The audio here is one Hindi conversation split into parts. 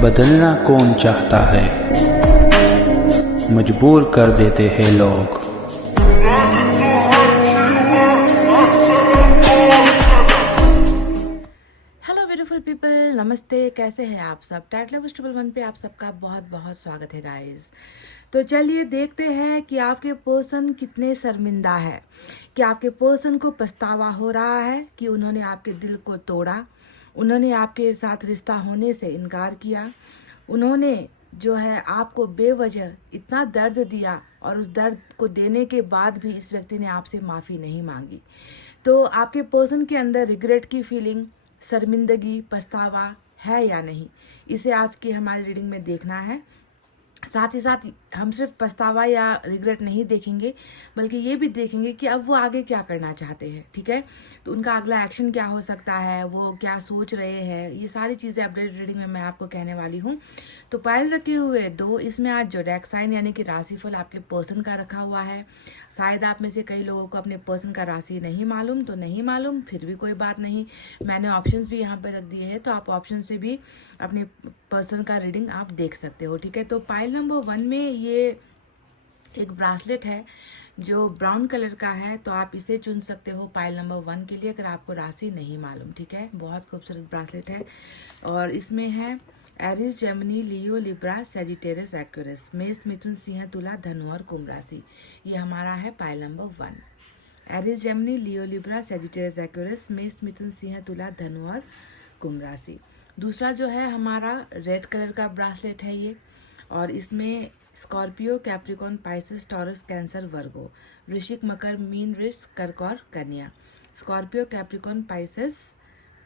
बदलना कौन चाहता है, मजबूर कर देते हैं लोग। हेलो ब्यूटीफुल पीपल, नमस्ते। कैसे हैं आप सब? टाइटल लव ट्रिपल वन पे आप सबका बहुत बहुत स्वागत है गाइस। तो चलिए देखते हैं कि आपके पर्सन कितने शर्मिंदा है, कि आपके पर्सन को पछतावा हो रहा है कि उन्होंने आपके दिल को तोड़ा, उन्होंने आपके साथ रिश्ता होने से इनकार किया, उन्होंने जो है आपको बेवजह इतना दर्द दिया और उस दर्द को देने के बाद भी इस व्यक्ति ने आपसे माफ़ी नहीं मांगी। तो आपके पर्सन के अंदर रिग्रेट की फीलिंग, शर्मिंदगी, पछतावा है या नहीं, इसे आज की हमारी रीडिंग में देखना है। साथ ही साथ हम सिर्फ पछतावा या रिग्रेट नहीं देखेंगे, बल्कि ये भी देखेंगे कि अब वो आगे क्या करना चाहते हैं। ठीक है, तो उनका अगला एक्शन क्या हो सकता है, वो क्या सोच रहे हैं, ये सारी चीज़ें अपडेट रीडिंग में मैं आपको कहने वाली हूँ। तो पायल रखे हुए दो, इसमें आज जोडिएक साइन यानी कि राशिफल आपके पर्सन का रखा हुआ है। शायद आप में से कई लोगों को अपने पर्सन का राशि नहीं मालूम, तो नहीं मालूम, फिर भी कोई बात नहीं। मैंने ऑप्शंस भी यहाँ पर रख दिए हैं, तो आप ऑप्शन से भी अपने पर्सन का रीडिंग आप देख सकते हो। ठीक है, तो पाइल नंबर 1 में ये एक ब्रासलेट है जो ब्राउन कलर का है, तो आप इसे चुन सकते हो पाइल नंबर 1 के लिए अगर आपको राशि नहीं मालूम। ठीक है, बहुत खूबसूरत ब्रासलेट है और इसमें है एरीज, जेमिनी, लियो, लिब्रा, सैजिटेरियस, एक्वेरियस, मेष, मिथुन, सिंह, तुला, धनु और कुंभ राशि। ये हमारा है पाइल नंबर 1। एरीज, जेमिनी, लियो, लिब्रा, सैजिटेरियस, एक्वेरियस, मेष, मिथुन, सिंह, तुला, धनु और कुंभ राशि। दूसरा जो है हमारा रेड कलर का ब्रासलेट है ये, और इसमें Scorpio, Capricorn, Pisces, Taurus, Cancer, Virgo, Vrishchik, Makar, Meen, Vrish, Kark और Kanya. Scorpio, Capricorn, Pisces,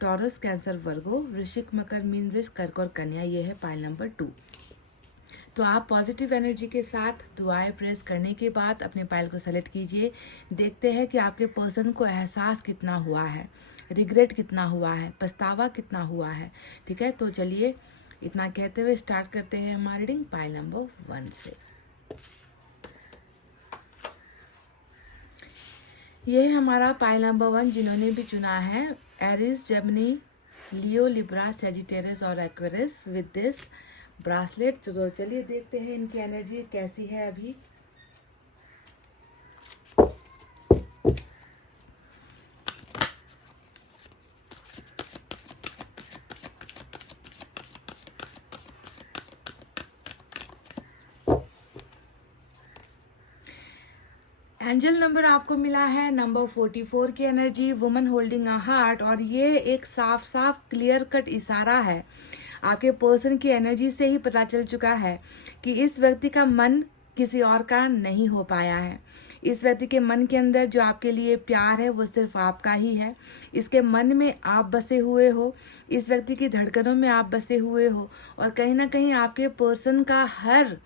Taurus, Cancer, Virgo, Vrishchik, Makar, Meen, Vrish, Kark और कन्या। ये है पाइल नंबर 2। तो आप पॉजिटिव एनर्जी के साथ दुआएं प्रेस करने के बाद अपने पाइल को सेलेक्ट कीजिए। देखते हैं कि आपके पर्सन को एहसास कितना हुआ है, रिग्रेट कितना हुआ है, पछतावा कितना हुआ है। ठीक है, तो चलिए इतना कहते हुए स्टार्ट करते हैं हमारी रीडिंग पाइल नंबर 1 से। ये है हमारा पाइल नंबर 1, जिन्होंने भी चुना है एरीज, जेमिनी, लियो, लिब्रा, सैजिटेरियस और एक्वेरियस विद दिस ब्रासलेट। तो चलिए देखते हैं इनकी एनर्जी कैसी है अभी। एंजल नंबर आपको मिला है नंबर 44 की energy, woman holding a heart, और ये एक साफ साफ क्लियर कट इशारा है। आपके पर्सन की एनर्जी से ही पता चल चुका है कि इस व्यक्ति का मन किसी और का नहीं हो पाया है। इस व्यक्ति के मन के अंदर जो आपके लिए प्यार है वो सिर्फ आपका ही है। इसके मन में आप बसे हुए हो, इस व्यक्ति की धड़कनों में आप बसे हुए हो, और कहीं ना कहीं आपके पर्सन का हर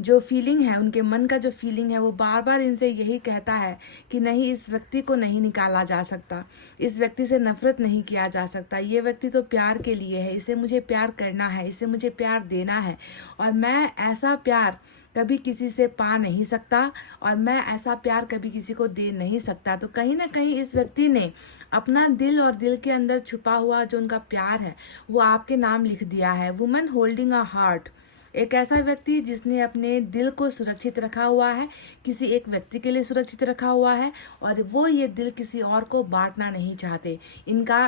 जो फीलिंग है, उनके मन का जो फीलिंग है, वो बार बार इनसे यही कहता है कि नहीं, इस व्यक्ति को नहीं निकाला जा सकता, इस व्यक्ति से नफरत नहीं किया जा सकता, ये व्यक्ति तो प्यार के लिए है, इसे मुझे प्यार करना है, इसे मुझे प्यार देना है, और मैं ऐसा प्यार कभी किसी से पा नहीं सकता, और मैं ऐसा प्यार कभी किसी को दे नहीं सकता। तो कहीं ना कहीं इस व्यक्ति ने अपना दिल और दिल के अंदर छुपा हुआ जो उनका प्यार है वो आपके नाम लिख दिया है। वुमन होल्डिंग अ हार्ट, एक ऐसा व्यक्ति जिसने अपने दिल को सुरक्षित रखा हुआ है, किसी एक व्यक्ति के लिए सुरक्षित रखा हुआ है, और वो ये दिल किसी और को बांटना नहीं चाहते। इनका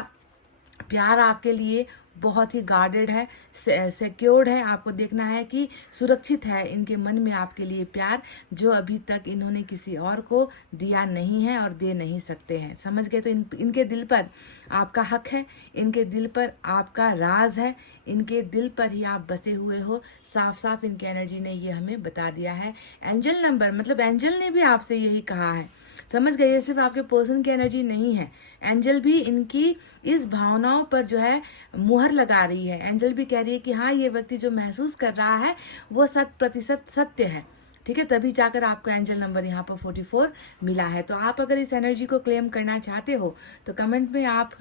प्यार आपके लिए बहुत ही गार्डेड है, सिक्योर्ड है। आपको देखना है कि सुरक्षित है इनके मन में आपके लिए प्यार, जो अभी तक इन्होंने किसी और को दिया नहीं है और दे नहीं सकते हैं। समझ गए? तो इनके दिल पर आपका हक है, इनके दिल पर आपका राज है, इनके दिल पर ही आप बसे हुए हो। साफ साफ इनकी एनर्जी ने ये हमें बता दिया है। एंजल नंबर मतलब एंजल ने भी आपसे यही कहा है। समझ गए? ये सिर्फ आपके पर्सन की एनर्जी नहीं है, एंजल भी इनकी इस भावनाओं पर जो है मुहर लगा रही है। एंजल भी कह रही है कि हाँ, ये व्यक्ति जो महसूस कर रहा है वो 100% सत्य है। ठीक है, तभी जाकर आपको एंजल नंबर यहाँ पर 44 मिला है। तो आप अगर इस एनर्जी को क्लेम करना चाहते हो तो कमेंट में आप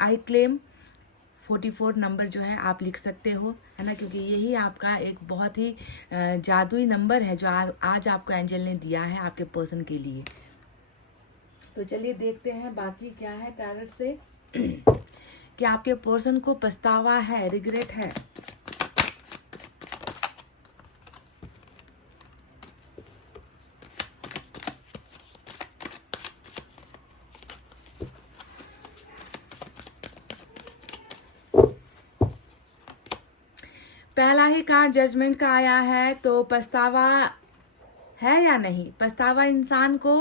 आई क्लेम 44 नंबर जो है आप लिख सकते हो, है ना, क्योंकि यही आपका एक बहुत ही जादुई नंबर है जो आज आपको एंजल ने दिया है आपके पर्सन के लिए। तो चलिए देखते हैं बाकी क्या है टैरोट से कि आपके पर्सन को पछतावा है, रिग्रेट है, पहला ही कार्ड जजमेंट का आया है। तो पछतावा है या नहीं? पछतावा इंसान को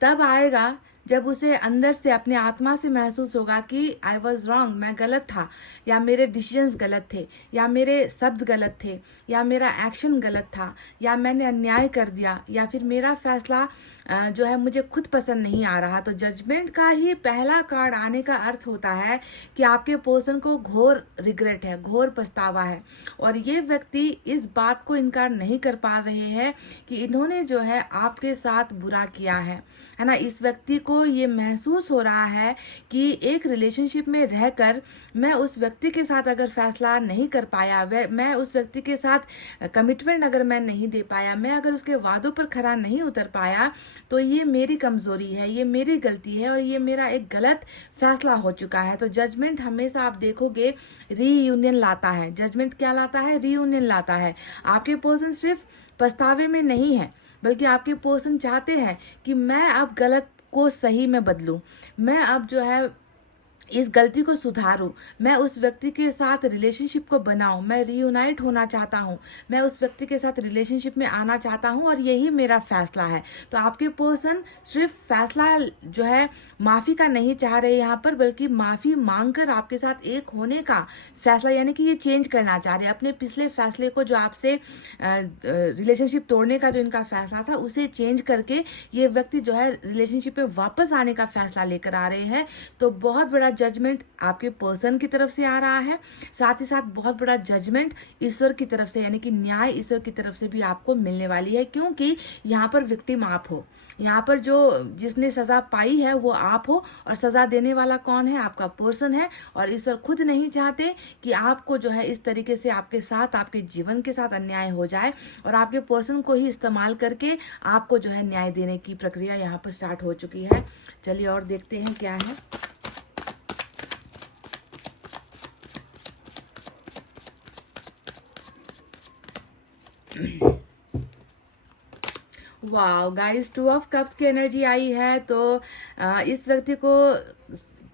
तब आएगा जब उसे अंदर से अपने आत्मा से महसूस होगा कि आई वॉज रॉन्ग, मैं गलत था, या मेरे डिसीजंस गलत थे, या मेरे शब्द गलत थे, या मेरा एक्शन गलत था, या मैंने अन्याय कर दिया, या फिर मेरा फैसला जो है मुझे खुद पसंद नहीं आ रहा। तो जजमेंट का ही पहला कार्ड आने का अर्थ होता है कि आपके पर्सन को घोर रिग्रेट है, घोर पछतावा है, और ये व्यक्ति इस बात को इनकार नहीं कर पा रहे हैं कि इन्होंने जो है आपके साथ बुरा किया है ना। इस व्यक्ति को ये महसूस हो रहा है कि एक रिलेशनशिप में रहकर मैं उस व्यक्ति के साथ अगर फैसला नहीं कर पाया, मैं उस व्यक्ति के साथ कमिटमेंट अगर मैं नहीं दे पाया, मैं अगर उसके वादों पर खरा नहीं उतर पाया, तो ये मेरी कमजोरी है, ये मेरी गलती है, और ये मेरा एक गलत फैसला हो चुका है। तो जजमेंट हमेशा आप देखोगे रीयूनियन लाता है। जजमेंट क्या लाता है? रीयूनियन लाता है। आपके पर्सन सिर्फ पछतावे में नहीं है, बल्कि आपके पर्सन चाहते हैं कि मैं अब गलत को सही में बदलूं, मैं अब जो है इस गलती को सुधारूं, मैं उस व्यक्ति के साथ रिलेशनशिप को बनाऊं, मैं रीयूनाइट होना चाहता हूं, मैं उस व्यक्ति के साथ रिलेशनशिप में आना चाहता हूं, और यही मेरा फैसला है। तो आपके पर्सन सिर्फ फैसला जो है माफ़ी का नहीं चाह रहे यहाँ पर, बल्कि माफ़ी मांगकर आपके साथ एक होने का फैसला, यानी कि ये चेंज करना चाह रहे हैं अपने पिछले फैसले को, जो आपसे रिलेशनशिप तोड़ने का जो इनका फैसला था उसे चेंज करके ये व्यक्ति जो है रिलेशनशिप में वापस आने का फैसला लेकर आ रहे हैं। तो बहुत बड़ा जजमेंट आपके पर्सन की तरफ से आ रहा है, साथ ही साथ बहुत बड़ा जजमेंट ईश्वर की तरफ से, यानी कि न्याय ईश्वर की तरफ से भी आपको मिलने वाली है, क्योंकि यहाँ पर विक्टिम आप हो, यहाँ पर जो जिसने सजा पाई है वो आप हो, और सजा देने वाला कौन है? आपका पर्सन है। और ईश्वर खुद नहीं चाहते कि आपको जो है इस तरीके से आपके साथ, आपके जीवन के साथ अन्याय हो जाए, और आपके पर्सन को ही इस्तेमाल करके आपको जो है न्याय देने की प्रक्रिया यहाँ पर स्टार्ट हो चुकी है। चलिए और देखते हैं क्या है। वाओ गाइस, 2 ऑफ कप्स की एनर्जी आई है। तो इस व्यक्ति को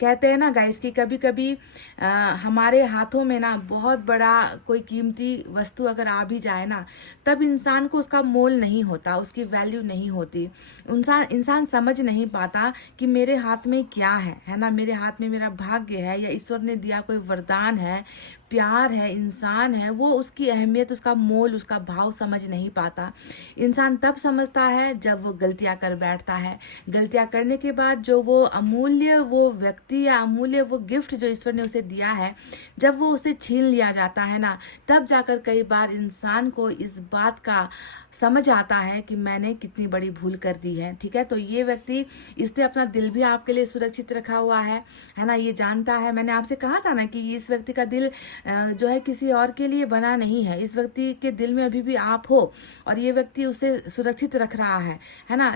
कहते हैं ना गाइस कि कभी कभी हमारे हाथों में ना बहुत बड़ा कोई कीमती वस्तु अगर आ भी जाए ना, तब इंसान को उसका मोल नहीं होता, उसकी वैल्यू नहीं होती। इंसान समझ नहीं पाता कि मेरे हाथ में क्या है ना, मेरे हाथ में मेरा भाग्य है, या ईश्वर ने दिया कोई वरदान है, प्यार है, इंसान है, वो उसकी अहमियत, उसका मोल, उसका भाव समझ नहीं पाता। इंसान तब समझता है जब वो गलतियां कर बैठता है। गलतियां करने के बाद जो वो अमूल्य वो व्यक्ति या अमूल्य वो गिफ्ट जो ईश्वर ने उसे दिया है, जब वो उसे छीन लिया जाता है ना, तब जाकर कई बार इंसान को इस बात का समझ आता है कि मैंने कितनी बड़ी भूल कर दी है। ठीक है, तो ये व्यक्ति, इसने अपना दिल भी आपके लिए सुरक्षित रखा हुआ है ना, ये जानता है। मैंने आपसे कहा था ना कि इस व्यक्ति का दिल जो है किसी और के लिए बना नहीं है, इस व्यक्ति के दिल में अभी भी आप हो, और ये व्यक्ति उसे सुरक्षित रख रहा है ना।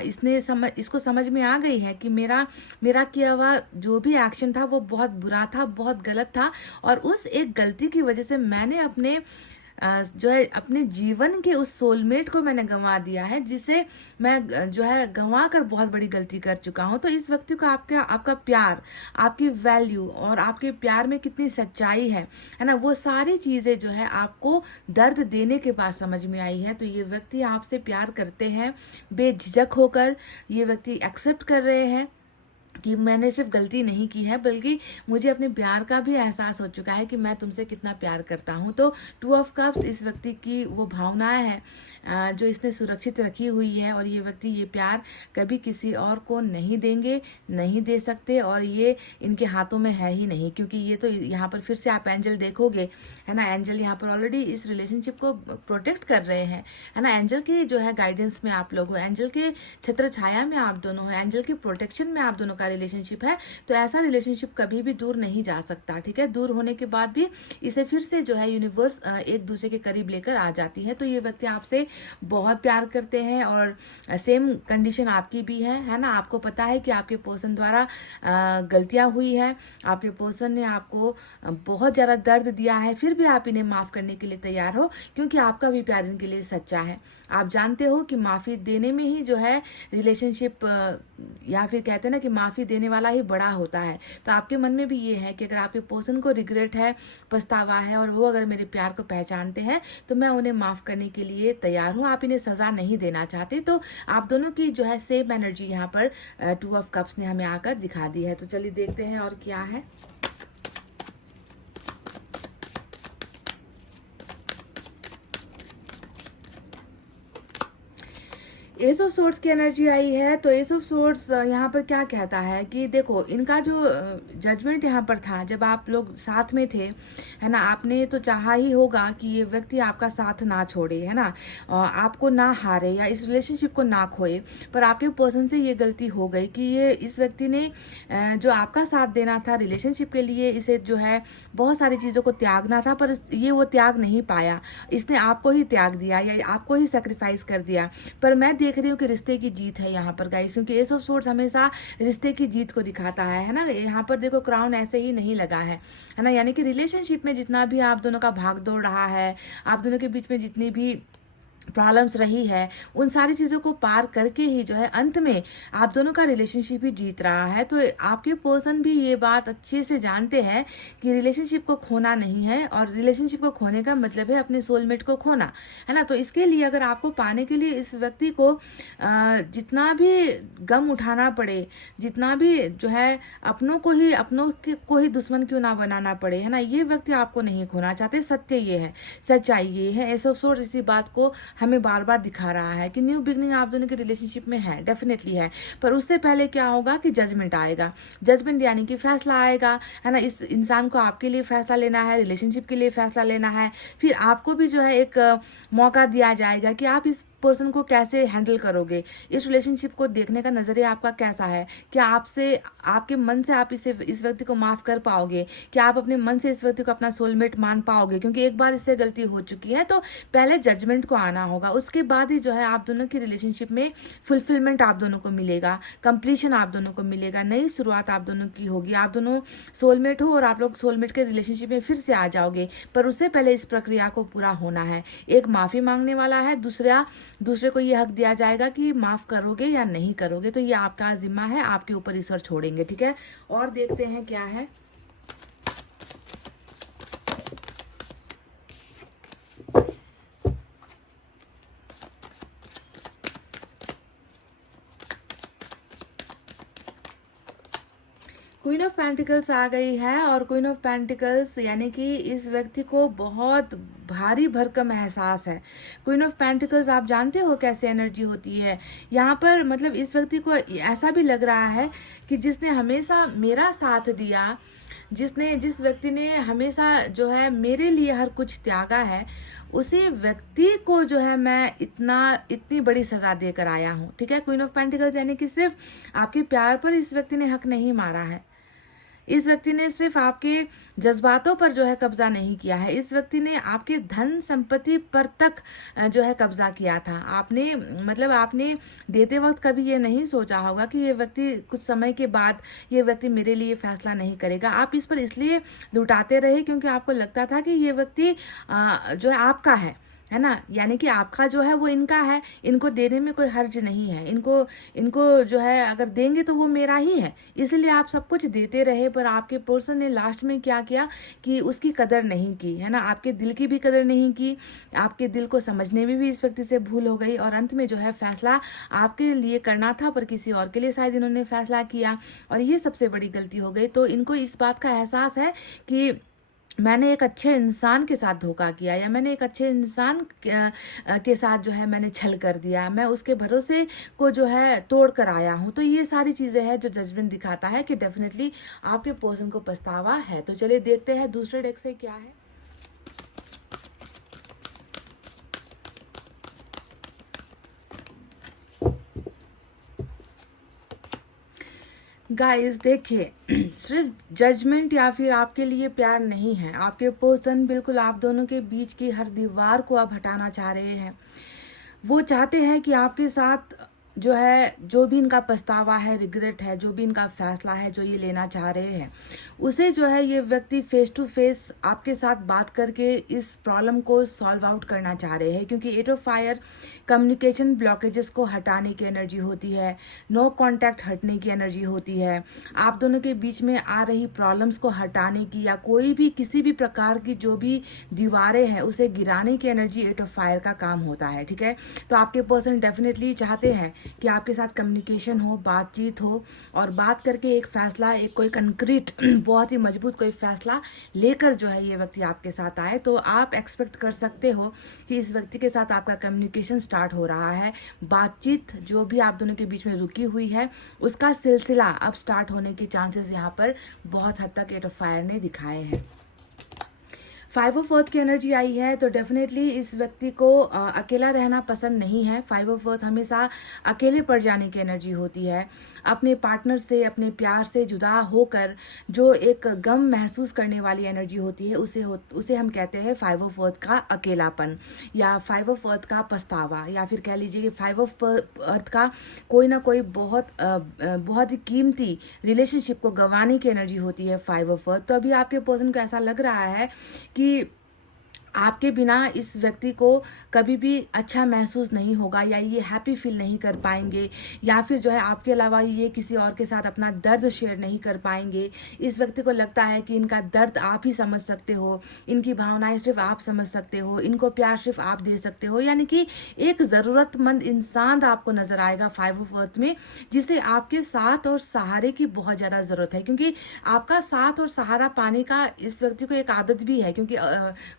इसको समझ में आ गई है कि मेरा किया हुआ जो भी एक्शन था वो बहुत बुरा था, बहुत गलत था, और उस एक गलती की वजह से मैंने अपने जो है अपने जीवन के उस सोलमेट को मैंने गंवा दिया है, जिसे मैं जो है गंवा कर बहुत बड़ी गलती कर चुका हूं। तो इस व्यक्ति को आपका प्यार, आपकी वैल्यू और आपके प्यार में कितनी सच्चाई है ना, वो सारी चीजें जो है आपको दर्द देने के बाद समझ में आई है। तो ये व्यक्ति आपसे प्यार करते हैं बेझिझक होकर, ये व्यक्ति एक्सेप्ट कर रहे हैं कि मैंने सिर्फ गलती नहीं की है, बल्कि मुझे अपने प्यार का भी एहसास हो चुका है कि मैं तुमसे कितना प्यार करता हूँ। तो 2 ऑफ कप्स इस व्यक्ति की वो भावनाएं हैं जो इसने सुरक्षित रखी हुई है, और ये व्यक्ति ये प्यार कभी किसी और को नहीं देंगे, नहीं दे सकते, और ये इनके हाथों में है ही नहीं। क्योंकि ये तो यहाँ पर फिर से आप एंजल देखोगे, है ना, एंजल यहाँ पर ऑलरेडी इस रिलेशनशिप को प्रोटेक्ट कर रहे हैं, है ना। एंजल की जो है गाइडेंस में आप लोग हो, एंजल के छत्र छाया में आप दोनों हो, एंजल के प्रोटेक्शन में आप दोनों का रिलेशनशिप है। तो ऐसा रिलेशनशिप कभी भी दूर नहीं जा सकता। ठीक है, दूर होने के बाद भी इसे फिर से जो है यूनिवर्स एक दूसरे के करीब लेकर आ जाती है। तो ये व्यक्ति आपसे बहुत प्यार करते हैं, और सेम कंडीशन आपकी भी है ना। आपको पता है कि आपके पर्सन द्वारा गलतियां हुई है, आपके पर्सन ने आपको बहुत ज्यादा दर्द दिया है, फिर भी आप इन्हें माफ करने के लिए तैयार हो, क्योंकि आपका भी प्यार इनके लिए सच्चा है। आप जानते हो कि माफी देने में ही जो है रिलेशनशिप, या फिर कहते हैं ना कि माफी माफ़ी देने वाला ही बड़ा होता है। तो आपके मन में भी ये है कि अगर आपके पर्सन को रिग्रेट है, पछतावा है, और वो अगर मेरे प्यार को पहचानते हैं तो मैं उन्हें माफ़ करने के लिए तैयार हूँ, आप इन्हें सज़ा नहीं देना चाहते। तो आप दोनों की जो है सेम एनर्जी यहाँ पर 2 ऑफ कप्स ने हमें आकर दिखा दी है। तो चलिए देखते हैं और क्या है। एस ऑफ सोर्ड्स की एनर्जी आई है। तो एस ऑफ सोर्ड्स यहाँ पर क्या कहता है कि देखो, इनका जो जजमेंट यहाँ पर था, जब आप लोग साथ में थे, है ना, आपने तो चाहा ही होगा कि ये व्यक्ति आपका साथ ना छोड़े, है ना, आपको ना हारे या इस रिलेशनशिप को ना खोए। पर आपके पर्सन से ये गलती हो गई कि ये इस व्यक्ति ने जो आपका साथ देना था रिलेशनशिप के लिए, इसे जो है बहुत सारी चीज़ों को त्यागना था, पर ये वो त्याग नहीं पाया। इसने आपको ही त्याग दिया या आपको ही सेक्रीफाइस कर दिया। पर मैं देख रही हूँ कि रिश्ते की जीत है यहाँ पर गाइस, क्योंकि एस ऑफ सोर्ड्स हमेशा रिश्ते की जीत को दिखाता है ना। यहाँ पर देखो क्राउन ऐसे ही नहीं लगा है ना, यानी कि रिलेशनशिप में जितना भी आप दोनों का भाग दौड़ रहा है, आप दोनों के बीच में जितनी भी प्रॉब्लम्स रही है, उन सारी चीज़ों को पार करके ही जो है अंत में आप दोनों का रिलेशनशिप ही जीत रहा है। तो आपके पर्सन भी ये बात अच्छे से जानते हैं कि रिलेशनशिप को खोना नहीं है, और रिलेशनशिप को खोने का मतलब है अपने सोलमेट को खोना, है ना। तो इसके लिए अगर आपको पाने के लिए इस व्यक्ति को जितना भी गम उठाना पड़े, जितना भी जो है अपनों को ही दुश्मन क्यों ना बनाना पड़े, है ना, ये व्यक्ति आपको नहीं खोना चाहते। सत्य ये है, सच्चाई ये है। एस ऑफ सोर्ड्स इसी बात को हमें बार बार दिखा रहा है कि न्यू बिगनिंग आप दोनों के रिलेशनशिप में है, डेफिनेटली है। पर उससे पहले क्या होगा कि जजमेंट आएगा। जजमेंट यानी कि फैसला आएगा, है ना। इस इंसान को आपके लिए फैसला लेना है, रिलेशनशिप के लिए फैसला लेना है। फिर आपको भी जो है एक मौका दिया जाएगा कि आप इस पर्सन को कैसे हैंडल करोगे, इस रिलेशनशिप को देखने का नजरिया आपका कैसा है। क्या आपके मन से आप इस व्यक्ति को माफ कर पाओगे? क्या आप अपने मन से इस व्यक्ति को अपना सोलमेट मान पाओगे? क्योंकि एक बार इससे गलती हो चुकी है, तो पहले जजमेंट को आना होगा, उसके बाद ही जो है आप दोनों की रिलेशनशिप में फुलफिलमेंट आप दोनों को मिलेगा, कंप्लीशन आप दोनों को मिलेगा, नई शुरुआत आप दोनों की होगी। आप दोनों सोलमेट हो और आप लोग सोलमेट के रिलेशनशिप में फिर से आ जाओगे, पर उससे पहले इस प्रक्रिया को पूरा होना है। एक माफी मांगने वाला है, दूसरे को ये हक दिया जाएगा कि माफ करोगे या नहीं करोगे। तो ये आपका जिम्मा है, आपके ऊपर ईश्वर छोड़ेंगे, ठीक है। और देखते हैं क्या है। क्वीन ऑफ पेंटिकल्स आ गई है, और क्वीन ऑफ पेंटिकल्स यानी कि इस व्यक्ति को बहुत भारी भरकम एहसास है। क्वीन ऑफ पेंटिकल्स आप जानते हो कैसे एनर्जी होती है। यहाँ पर मतलब इस व्यक्ति को ऐसा भी लग रहा है कि जिसने हमेशा मेरा साथ दिया, जिस व्यक्ति ने हमेशा जो है मेरे लिए हर कुछ त्यागा है, उसी व्यक्ति को जो है मैं इतनी बड़ी सजा देकर आया हूँ, ठीक है। क्वीन ऑफ पेंटिकल्स यानी कि सिर्फ आपके प्यार पर इस व्यक्ति ने हक नहीं मारा है, इस व्यक्ति ने सिर्फ आपके जज्बातों पर जो है कब्जा नहीं किया है, इस व्यक्ति ने आपके धन संपत्ति पर तक जो है कब्जा किया था। आपने देते वक्त कभी ये नहीं सोचा होगा कि ये व्यक्ति कुछ समय के बाद ये व्यक्ति मेरे लिए फैसला नहीं करेगा। आप इस पर इसलिए लुटाते रहे क्योंकि आपको लगता था कि ये व्यक्ति जो है आपका है ना, यानी कि आपका जो है वो इनका है, इनको देने में कोई हर्ज नहीं है, इनको जो है अगर देंगे तो वो मेरा ही है, इसलिए आप सब कुछ देते रहे। पर आपके पर्सन ने लास्ट में क्या किया कि उसकी कदर नहीं की, है ना, आपके दिल की भी कदर नहीं की, आपके दिल को समझने में भी इस व्यक्ति से भूल हो गई, और अंत में जो है फैसला आपके लिए करना था पर किसी और के लिए शायद इन्होंने फैसला किया, और ये सबसे बड़ी गलती हो गई। तो इनको इस बात का एहसास है कि मैंने एक अच्छे इंसान के साथ धोखा किया, या मैंने एक अच्छे इंसान के साथ जो है मैंने छल कर दिया, मैं उसके भरोसे को जो है तोड़ कर आया हूँ। तो ये सारी चीज़ें हैं जो जजमेंट दिखाता है कि डेफिनेटली आपके पर्सन को पछतावा है। तो चलिए देखते हैं दूसरे डेक से क्या है। गाइस देखिए, सिर्फ जजमेंट या फिर आपके लिए प्यार नहीं है, आपके पर्सन बिल्कुल आप दोनों के बीच की हर दीवार को आप हटाना चाह रहे हैं। वो चाहते हैं कि आपके साथ जो है, जो भी इनका पछतावा है, रिग्रेट है, जो भी इनका फैसला है जो ये लेना चाह रहे हैं, उसे जो है ये व्यक्ति फेस टू फेस आपके साथ बात करके इस प्रॉब्लम को सॉल्व आउट करना चाह रहे हैं। क्योंकि 8 ऑफ फायर कम्युनिकेशन ब्लॉकेजेस को हटाने की एनर्जी होती है, नो कॉन्टैक्ट हटने की एनर्जी होती है, आप दोनों के बीच में आ रही प्रॉब्लम्स को हटाने की, या कोई भी किसी भी प्रकार की जो भी दीवारें हैं उसे गिराने की एनर्जी 8 ऑफ फायर का काम होता है। ठीक है, तो आपके पर्सन डेफिनेटली चाहते हैं कि आपके साथ कम्युनिकेशन हो, बातचीत हो, और बात करके एक फैसला, एक कोई कंक्रीट बहुत ही मजबूत कोई फैसला लेकर जो है ये व्यक्ति आपके साथ आए। तो आप एक्सपेक्ट कर सकते हो कि इस व्यक्ति के साथ आपका कम्युनिकेशन स्टार्ट हो रहा है, बातचीत जो भी आप दोनों के बीच में रुकी हुई है उसका सिलसिला अब स्टार्ट होने के चांसेस यहाँ पर बहुत हद तक 8 ऑफ फायर ने दिखाए हैं। 5 ऑफ अर्थ की एनर्जी आई है, तो डेफिनेटली इस व्यक्ति को अकेला रहना पसंद नहीं है। 5 ऑफ अर्थ हमेशा अकेले पड़ जाने की एनर्जी होती है। अपने पार्टनर से, अपने प्यार से जुदा होकर जो एक गम महसूस करने वाली एनर्जी होती है उसे हम कहते हैं 5 ऑफ अर्थ का अकेलापन, या 5 ऑफ अर्थ का पछतावा, या फिर कह लीजिए कि 5 ऑफ अर्थ का कोई ना कोई बहुत ही कीमती रिलेशनशिप को गंवाने की एनर्जी होती है 5 ऑफ अर्थ। तो अभी आपके पर्सन को ऐसा लग रहा है कि आपके बिना इस व्यक्ति को कभी भी अच्छा महसूस नहीं होगा, या ये हैप्पी फील नहीं कर पाएंगे, या फिर जो है आपके अलावा ये किसी और के साथ अपना दर्द शेयर नहीं कर पाएंगे। इस व्यक्ति को लगता है कि इनका दर्द आप ही समझ सकते हो, इनकी भावनाएं सिर्फ आप समझ सकते हो, इनको प्यार सिर्फ आप दे सकते हो। यानी कि एक ज़रूरतमंद इंसान आपको नजर आएगा 5 ऑफ अर्थ में, जिसे आपके साथ और सहारे की बहुत ज़्यादा ज़रूरत है। क्योंकि आपका साथ और सहारा पाने का इस व्यक्ति को एक आदत भी है, क्योंकि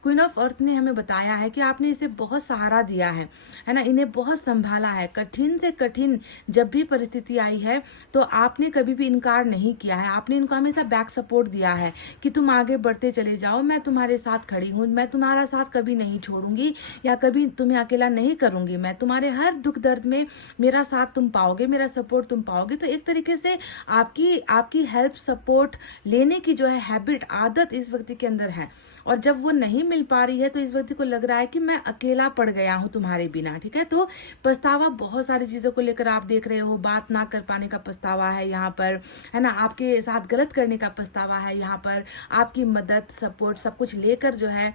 क्वीन ऑफ अर्थ ने हमें बताया है कि आपने इसे बहुत सहारा दिया है ना, इन्हें बहुत संभाला है। कठिन से कठिन जब भी परिस्थिति आई है तो आपने कभी भी इनकार नहीं किया है, आपने इनको हमेशा बैक सपोर्ट दिया है कि तुम आगे बढ़ते चले जाओ, मैं तुम्हारे साथ खड़ी हूँ, मैं तुम्हारा साथ कभी नहीं छोड़ूंगी या कभी तुम्हें अकेला नहीं करूंगी, मैं तुम्हारे हर दुख दर्द में मेरा साथ तुम पाओगे, मेरा सपोर्ट तुम पाओगे। तो एक तरीके से आपकी हेल्प सपोर्ट लेने की जो है हैबिट, आदत इस व्यक्ति के अंदर है, और जब वो नहीं मिल पा रही है तो इस व्यक्ति को लग रहा है कि मैं अकेला पड़ गया हूं तुम्हारे बिना। ठीक है, तो पछतावा बहुत सारी चीजों को लेकर आप देख रहे हो, बात ना कर पाने का पछतावा है यहाँ पर, है ना, आपके साथ गलत करने का पछतावा है यहाँ पर, आपकी मदद, सपोर्ट सब कुछ लेकर जो है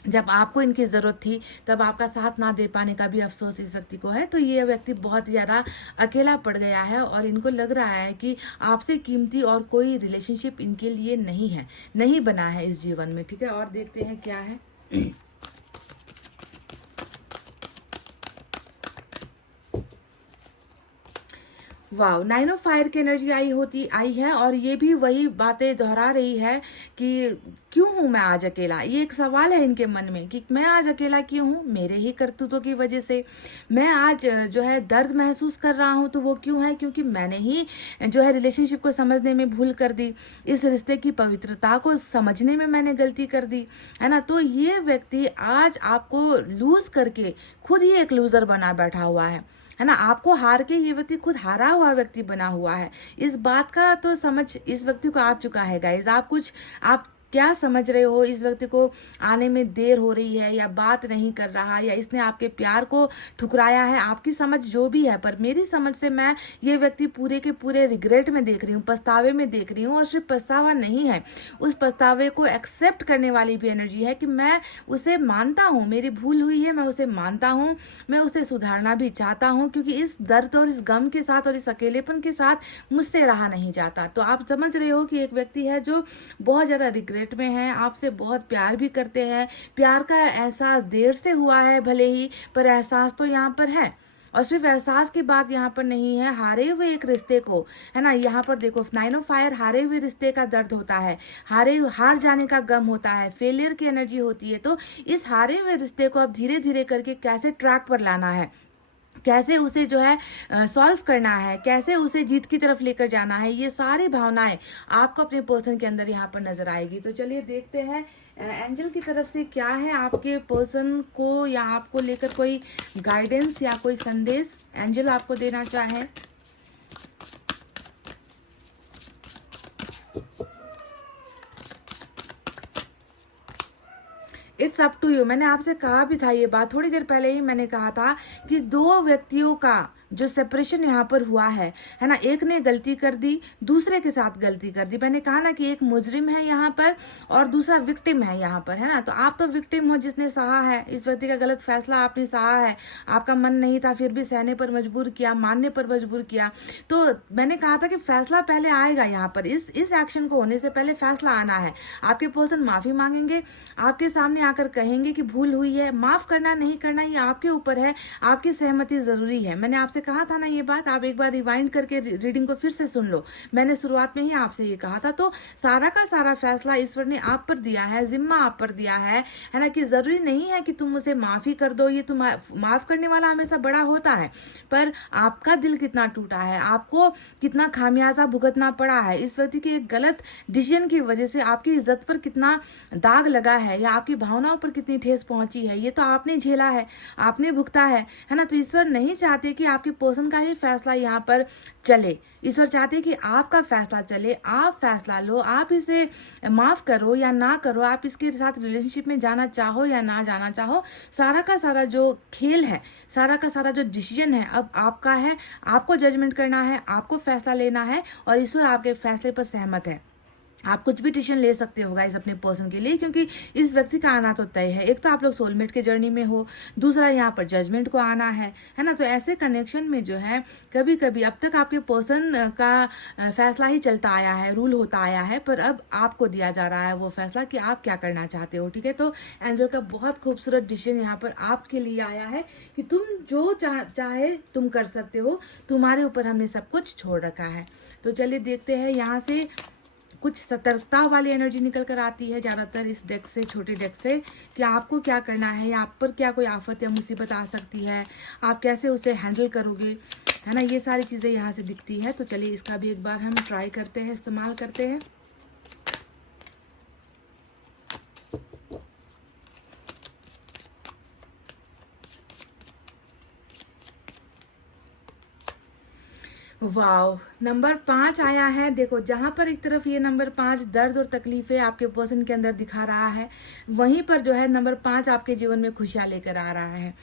जब आपको इनकी ज़रूरत थी तब आपका साथ ना दे पाने का भी अफसोस इस व्यक्ति को है। तो ये व्यक्ति बहुत ज़्यादा अकेला पड़ गया है और इनको लग रहा है कि आपसे कीमती और कोई रिलेशनशिप इनके लिए नहीं है, नहीं बना है इस जीवन में। ठीक है, और देखते हैं क्या है। वाह, 9 ऑफ फायर की एनर्जी आई है, और ये भी वही बातें दोहरा रही है कि क्यों हूं मैं आज अकेला। ये एक सवाल है इनके मन में कि मैं आज अकेला क्यों हूं, मेरे ही करतूतों की वजह से मैं आज जो है दर्द महसूस कर रहा हूं, तो वो क्यों है, क्योंकि मैंने ही जो है रिलेशनशिप को समझने में भूल कर दी, इस रिश्ते की पवित्रता को समझने में मैंने गलती कर दी, है ना। तो ये व्यक्ति आज आपको लूज करके खुद ही एक लूजर बना बैठा हुआ है ना, आपको हार के ये व्यक्ति खुद हारा हुआ व्यक्ति बना हुआ है। इस बात का तो समझ इस व्यक्ति को आ चुका है गाइज। आप क्या समझ रहे हो, इस व्यक्ति को आने में देर हो रही है, या बात नहीं कर रहा, या इसने आपके प्यार को ठुकराया है, आपकी समझ जो भी है, पर मेरी समझ से मैं ये व्यक्ति पूरे के पूरे रिग्रेट में देख रही हूँ, पछतावे में देख रही हूँ। और सिर्फ पछतावा नहीं है, उस पछतावे को एक्सेप्ट करने वाली भी एनर्जी है कि मैं उसे मानता हूँ, मेरी भूल हुई है, मैं उसे मानता हूँ, मैं उसे सुधारना भी चाहता हूँ, क्योंकि इस दर्द और इस गम के साथ और इस अकेलेपन के साथ मुझसे रहा नहीं जाता। तो आप समझ रहे हो कि एक व्यक्ति है जो बहुत ज्यादा रिग्रेट में है, आपसे बहुत प्यार भी करते हैं, प्यार का एहसास देर से हुआ है भले ही, पर एहसास तो यहाँ पर है। और सिर्फ एहसास की बात यहाँ पर नहीं है, हारे हुए एक रिश्ते को, है ना, यहाँ पर देखो 9 ऑफ फायर, हारे हुए रिश्ते का दर्द होता है, हार जाने का गम होता है, फेलियर की एनर्जी होती है। तो इस हारे हुए रिश्ते को अब धीरे धीरे करके कैसे ट्रैक पर लाना है, कैसे उसे जो है सॉल्व करना है, कैसे उसे जीत की तरफ लेकर जाना है, ये सारी भावनाएं आपको अपने पर्सन के अंदर यहाँ पर नजर आएगी। तो चलिए देखते हैं एंजल की तरफ से क्या है आपके पर्सन को, या आपको लेकर कोई गाइडेंस या कोई संदेश एंजल आपको देना चाहे। It's up to you. मैंने आपसे कहा भी था ये बात, थोड़ी देर पहले ही मैंने कहा था कि दो व्यक्तियों का जो सेपरेशन यहाँ पर हुआ है ना, एक ने गलती कर दी, दूसरे के साथ गलती कर दी। मैंने कहा ना कि एक मुजरिम है यहाँ पर और दूसरा विक्टिम है यहाँ पर, है ना। तो आप तो विक्टिम हो जिसने सहा है, इस व्यक्ति का गलत फैसला आपने सहा है, आपका मन नहीं था फिर भी सहने पर मजबूर किया, मानने पर मजबूर किया। तो मैंने कहा था कि फैसला पहले आएगा यहाँ पर, इस एक्शन को होने से पहले फैसला आना है। आपके पर्सन माफी मांगेंगे, आपके सामने आकर कहेंगे कि भूल हुई है, माफ करना नहीं करना ये आपके ऊपर है, आपकी सहमति जरूरी है। मैंने आपसे कहा था ना ये बात, आप एक बार रिवाइंड करके रीडिंग को फिर से सुन लो, मैंने शुरुआत में ही आपसे ये कहा था। तो सारा का सारा फैसला ईश्वर ने आप पर दिया है, जिम्मा आप पर दिया है ना, कि जरूरी नहीं है कि तुम उसे माफी कर दो, ये तुम माफ करने वाला हमेशा बड़ा होता है, पर आपका दिल कितना टूटा है, आपको कितना खामियाजा भुगतना पड़ा है, इस व्यक्ति के एक गलत डिसीजन की वजह से आपकी इज्जत पर कितना दाग लगा है या आपकी भावनाओं पर कितनी ठेस पहुंची है, ये तो आपने झेला है, आपने भुगता है ना। तो ईश्वर नहीं चाहते कि आपके पर्सन का ही फैसला यहाँ पर चले, ईश्वर चाहते कि आपका फैसला चले, आप फैसला लो, आप इसे माफ करो या ना करो, आप इसके साथ रिलेशनशिप में जाना चाहो या ना जाना चाहो, सारा का सारा जो खेल है, सारा का सारा जो डिसीजन है अब आपका है, आपको जजमेंट करना है, आपको फैसला लेना है और ईश्वर आपके फैसले पर सहमत है। आप कुछ भी डिसीजन ले सकते हो गाइस अपने पर्सन के लिए, क्योंकि इस व्यक्ति का आना तो तय है। एक तो आप लोग सोलमेट के जर्नी में हो, दूसरा यहाँ पर जजमेंट को आना है ना। तो ऐसे कनेक्शन में जो है कभी कभी अब तक आपके पर्सन का फैसला ही चलता आया है, रूल होता आया है, पर अब आपको दिया जा रहा है वो फैसला कि आप क्या करना चाहते हो। ठीक है, तो एंजल का बहुत खूबसूरत डिसीजन यहाँ पर आपके लिए आया है कि तुम जो चाहे तुम कर सकते हो, तुम्हारे ऊपर हमने सब कुछ छोड़ रखा है। तो चलिए देखते हैं यहाँ से कुछ सतर्कता वाली एनर्जी निकल कर आती है ज़्यादातर इस डेक से, छोटे डेक से, कि आपको क्या करना है, या आप पर क्या कोई आफत या मुसीबत आ सकती है, आप कैसे उसे हैंडल करोगे, है ना। ये सारी चीज़ें यहाँ से दिखती है। तो चलिए इसका भी एक बार हम ट्राई करते हैं, इस्तेमाल करते हैं। वाओ, नंबर 5 आया है। देखो, जहां पर एक तरफ ये नंबर 5 दर्द और तकलीफें आपके पर्सन के अंदर दिखा रहा है, वहीं पर जो है नंबर 5 आपके जीवन में खुशियां लेकर आ रहा है।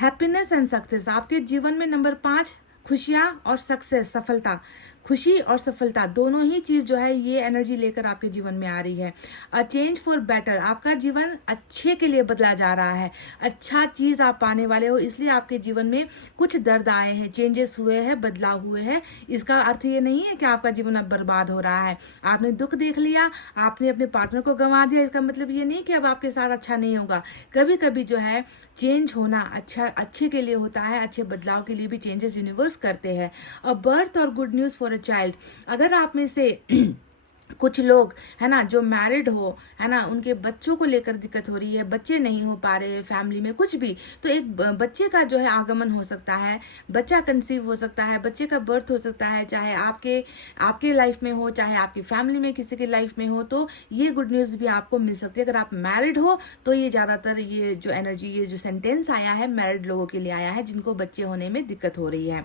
हैप्पीनेस एंड सक्सेस आपके जीवन में नंबर 5 खुशियां और सक्सेस, सफलता, खुशी और सफलता दोनों ही चीज जो है ये एनर्जी लेकर आपके जीवन में आ रही है। अ चेंज फॉर बेटर, आपका जीवन अच्छे के लिए बदला जा रहा है, अच्छा चीज आप पाने वाले हो, इसलिए आपके जीवन में कुछ दर्द आए हैं, चेंजेस हुए हैं, बदलाव हुए हैं। इसका अर्थ ये नहीं है कि आपका जीवन अब बर्बाद हो रहा है। आपने दुख देख लिया, आपने अपने पार्टनर को गंवा दिया, इसका मतलब ये नहीं कि अब आपके साथ अच्छा नहीं होगा। कभी कभी जो है चेंज होना अच्छे के लिए होता है, अच्छे बदलाव के लिए भी चेंजेस यूनिवर्स करते हैं। अ बर्थ और good news for a child, अगर आप में से कुछ लोग है ना जो मैरिड हो, है ना, उनके बच्चों को लेकर दिक्कत हो रही है, बच्चे नहीं हो पा रहे फैमिली में कुछ भी, तो एक बच्चे का जो है आगमन हो सकता है, बच्चा कंसीव हो सकता है, बच्चे का बर्थ हो सकता है, चाहे आपके लाइफ में हो, चाहे आपकी फैमिली में किसी की लाइफ में हो, तो ये गुड न्यूज भी आपको मिल सकती है। अगर आप मैरिड हो तो ये ज्यादातर ये जो एनर्जी, ये जो सेंटेंस आया है मैरिड लोगों के लिए आया है जिनको बच्चे होने में दिक्कत हो रही है।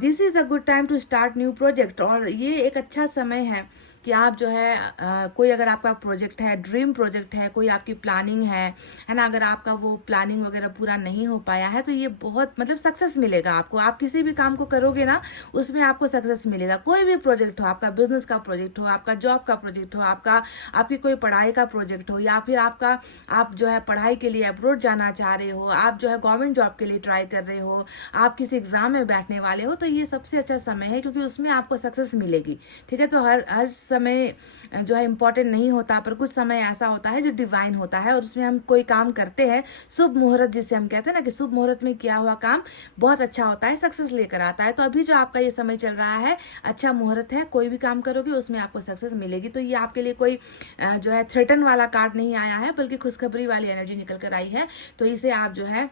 This is a good time to start new project, और ये एक अच्छा समय है कि आप जो है कोई अगर आपका प्रोजेक्ट है, ड्रीम प्रोजेक्ट है, कोई आपकी प्लानिंग है ना, अगर आपका वो प्लानिंग वगैरह पूरा नहीं हो पाया है तो ये बहुत मतलब सक्सेस मिलेगा आपको। आप किसी भी काम को करोगे ना उसमें आपको सक्सेस मिलेगा। कोई भी प्रोजेक्ट हो, आपका बिजनेस का प्रोजेक्ट हो, आपका जॉब का प्रोजेक्ट हो, आपकी कोई पढ़ाई का प्रोजेक्ट हो, या फिर आप जो है पढ़ाई के लिए अब्रॉड जाना चाह रहे हो, आप जो है गवर्नमेंट जॉब के लिए ट्राई कर रहे हो, आप किसी एग्जाम में बैठने वाले हो, तो ये सबसे अच्छा समय है क्योंकि उसमें आपको सक्सेस मिलेगी। ठीक है, तो हर समय जो है इम्पोर्टेंट नहीं होता, पर कुछ समय ऐसा होता है जो डिवाइन होता है और उसमें हम कोई काम करते हैं, शुभ मुहूर्त जिसे हम कहते हैं ना, कि शुभ मुहूर्त में किया हुआ काम बहुत अच्छा होता है, सक्सेस लेकर आता है। तो अभी जो आपका ये समय चल रहा है अच्छा मुहूर्त है, कोई भी काम करोगे उसमें आपको सक्सेस मिलेगी। तो ये आपके लिए कोई जो है थ्रेटन वाला कार्ड नहीं आया है, बल्कि खुशखबरी वाली एनर्जी निकल कर आई है। तो इसे आप जो है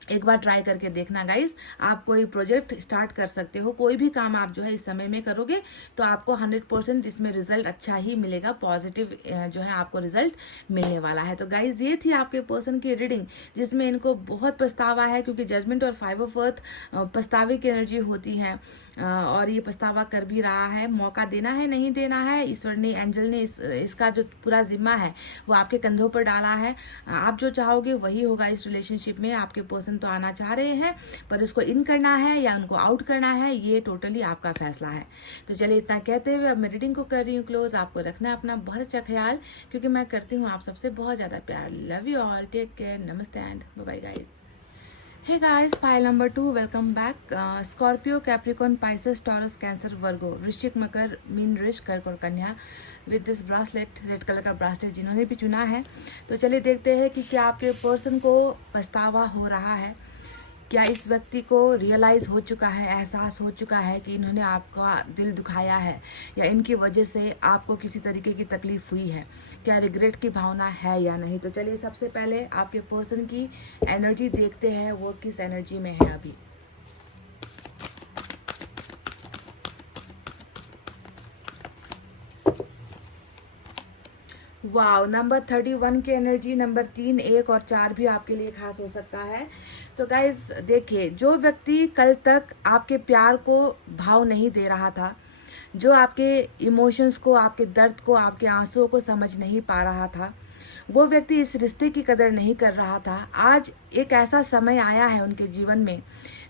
एक बार ट्राई करके देखना गाइस। आप कोई प्रोजेक्ट स्टार्ट कर सकते हो, कोई भी काम आप जो है इस समय में करोगे तो आपको 100% इसमें रिजल्ट अच्छा ही मिलेगा, पॉजिटिव जो है आपको रिजल्ट मिलने वाला है। तो गाइस ये थी आपके पर्सन की रीडिंग जिसमें इनको बहुत पछतावा है, क्योंकि जजमेंट और 5 ऑफ अर्थ पछतावे की एनर्जी होती है और ये पछतावा कर भी रहा है। मौका देना है नहीं देना है, ईश्वर ने, एंजल ने इसका जो पूरा जिम्मा है वो आपके कंधों पर डाला है। आप जो चाहोगे वही होगा इस रिलेशनशिप में। आपके पर्सन तो आना चाह रहे हैं, पर उसको इन करना है या उनको आउट करना है, ये टोटली आपका फैसला है। तो चलिए इतना कहते हुए अब मैं रीडिंग को कर रही हूँ क्लोज। आपको रखना है अपना बहुत अच्छा ख्याल, क्योंकि मैं करती हूँ आप सबसे बहुत ज़्यादा प्यार। Love you all, take care, नमस्ते and bye bye guys. Hey guys, file number 2, welcome back. Scorpio, Capricorn, Pisces, Taurus, Cancer, Virgo, वृश्चिक, मकर, मीन, वृष, कर्क और कन्या with this bracelet, red colour का ब्रासलेट जिन्होंने भी चुना है। तो चलिए देखते हैं कि क्या आपके पर्सन को पछतावा हो रहा है, क्या इस व्यक्ति को रियलाइज़ हो चुका है, एहसास हो चुका है कि इन्होंने आपका दिल दुखाया है या इनकी वजह से आपको किसी तरीके की तकलीफ़ हुई है, क्या रिग्रेट की भावना है या नहीं। तो चलिए सबसे पहले आपके पर्सन की एनर्जी देखते हैं, वो किस एनर्जी में है अभी। वाओ, नंबर 31 की एनर्जी, नंबर 3, 1 और 4 भी आपके लिए खास हो सकता है। तो गाइज देखिए, जो व्यक्ति कल तक आपके प्यार को भाव नहीं दे रहा था, जो आपके इमोशंस को, आपके दर्द को, आपके आंसुओं को समझ नहीं पा रहा था, वो व्यक्ति इस रिश्ते की कदर नहीं कर रहा था, आज एक ऐसा समय आया है उनके जीवन में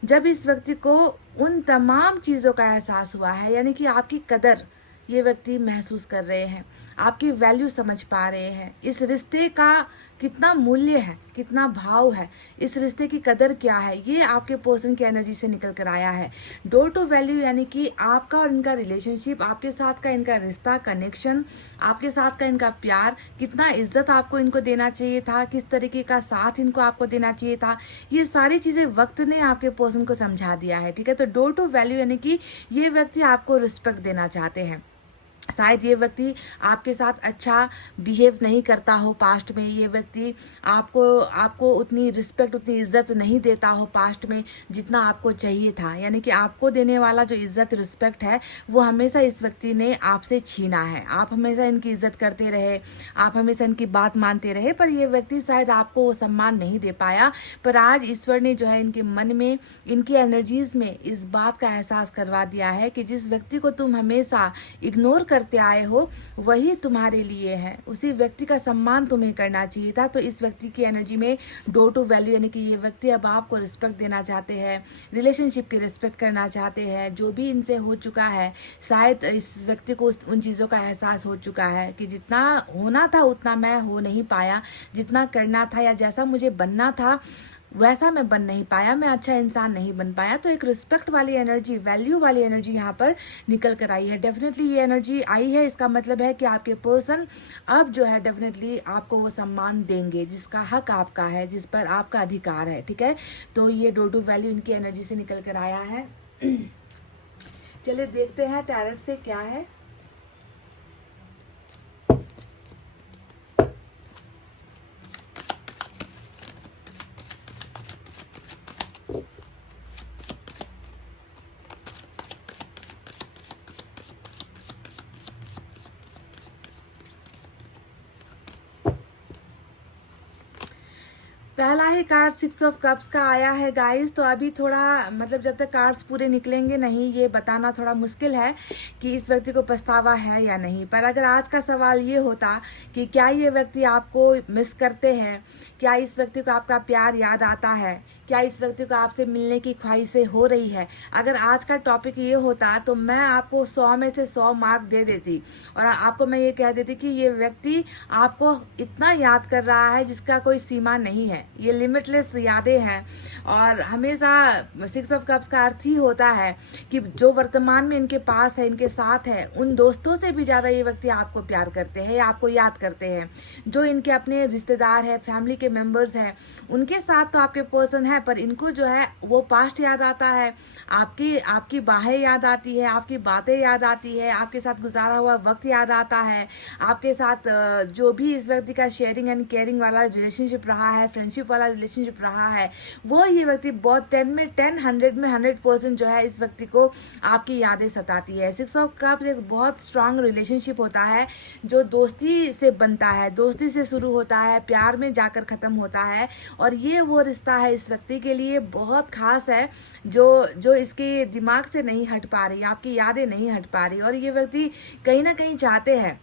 जब इस व्यक्ति को उन तमाम चीज़ों का एहसास हुआ है, यानी कि आपकी कदर ये व्यक्ति महसूस कर रहे हैं, आपकी वैल्यू समझ पा रहे हैं, इस रिश्ते का कितना मूल्य है, कितना भाव है, इस रिश्ते की कदर क्या है, ये आपके पर्सन की एनर्जी से निकल कर आया है। डोर टू वैल्यू यानी कि आपका और इनका रिलेशनशिप, आपके साथ का इनका रिश्ता, कनेक्शन, आपके साथ का इनका प्यार, कितना इज्जत आपको इनको देना चाहिए था, किस तरीके का साथ इनको आपको देना चाहिए था, ये सारी चीज़ें वक्त ने आपके पर्सन को समझा दिया है। ठीक है, तो डोर टू वैल्यू यानी कि ये व्यक्ति आपको रिस्पेक्ट देना चाहते हैं। शायद ये व्यक्ति आपके साथ अच्छा बिहेव नहीं करता हो पास्ट में, ये व्यक्ति आपको उतनी रिस्पेक्ट, उतनी इज्जत नहीं देता हो पास्ट में जितना आपको चाहिए था, यानी कि आपको देने वाला जो इज्जत, रिस्पेक्ट है, वो हमेशा इस व्यक्ति ने आपसे छीना है। आप हमेशा इनकी इज्जत करते रहे, आप हमेशा इनकी बात मानते रहे, पर ये व्यक्ति शायद आपको वो सम्मान नहीं दे पाया। पर आज ईश्वर ने जो है इनके मन में, इनकी एनर्जीज में इस बात का एहसास करवा दिया है कि जिस व्यक्ति को तुम हमेशा इग्नोर करते आए हो वही तुम्हारे लिए है, उसी व्यक्ति का सम्मान तुम्हें करना चाहिए था। तो इस व्यक्ति की एनर्जी में डोर टू वैल्यू यानी कि ये व्यक्ति अब आपको रिस्पेक्ट देना चाहते हैं, रिलेशनशिप की रिस्पेक्ट करना चाहते हैं। जो भी इनसे हो चुका है, शायद इस व्यक्ति को उन चीज़ों का एहसास हो चुका है कि जितना होना था उतना मैं हो नहीं पाया, जितना करना था या जैसा मुझे बनना था वैसा मैं बन नहीं पाया, मैं अच्छा इंसान नहीं बन पाया। तो एक रिस्पेक्ट वाली एनर्जी, वैल्यू वाली एनर्जी यहाँ पर निकल कर आई है। डेफिनेटली ये एनर्जी आई है, इसका मतलब है कि आपके पर्सन अब जो है डेफिनेटली आपको वो सम्मान देंगे जिसका हक आपका है, जिस पर आपका अधिकार है। ठीक है, तो ये डोर टू वैल्यू इनकी एनर्जी से निकल कर आया है। चलिए देखते हैं टैरेट से क्या है। पहला ही कार्ड 6 ऑफ कप्स का आया है गाइस। तो अभी थोड़ा मतलब जब तक कार्ड्स पूरे निकलेंगे नहीं, ये बताना थोड़ा मुश्किल है कि इस व्यक्ति को पछतावा है या नहीं। पर अगर आज का सवाल ये होता कि क्या ये व्यक्ति आपको मिस करते हैं, क्या इस व्यक्ति को आपका प्यार याद आता है, क्या इस व्यक्ति को आपसे मिलने की ख्वाहिशें हो रही है, अगर आज का टॉपिक ये होता तो मैं आपको 100 में से 100 मार्क दे देती और आपको मैं ये कह देती कि ये व्यक्ति आपको इतना याद कर रहा है जिसका कोई सीमा नहीं है, ये लिमिटलेस यादें हैं। और हमेशा 6 ऑफ कप्स का अर्थ ही होता है कि जो वर्तमान में इनके पास है, इनके साथ है, उन दोस्तों से भी ज़्यादा ये व्यक्ति आपको प्यार करते हैं, आपको याद करते हैं। जो इनके अपने रिश्तेदार हैं, फैमिली के मेंबर्स हैं, उनके साथ तो आपके पर्सन है, पर इनको जो है वो पास्ट याद आता है, आपकी बाहें याद आती है, आपकी बातें याद आती है, आपके साथ गुजारा हुआ वक्त याद आता है, आपके साथ जो भी इस व्यक्ति का शेयरिंग एंड केयरिंग वाला रिलेशनशिप रहा है, फ्रेंडशिप वाला रिलेशनशिप रहा है, वो ये व्यक्ति बहुत 10 में 10, 100 में 100% जो है इस व्यक्ति को आपकी यादें सताती है। 6 ऑफ कप्स एक बहुत स्ट्रांग रिलेशनशिप होता है जो दोस्ती से बनता है, दोस्ती से शुरू होता है, प्यार में जाकर ख़त्म होता है। और ये वो रिश्ता है इस व्यक्ति के लिए बहुत खास है जो इसके दिमाग से नहीं हट पा रही, आपकी यादें नहीं हट पा रही। और ये व्यक्ति कहीं ना कहीं चाहते हैं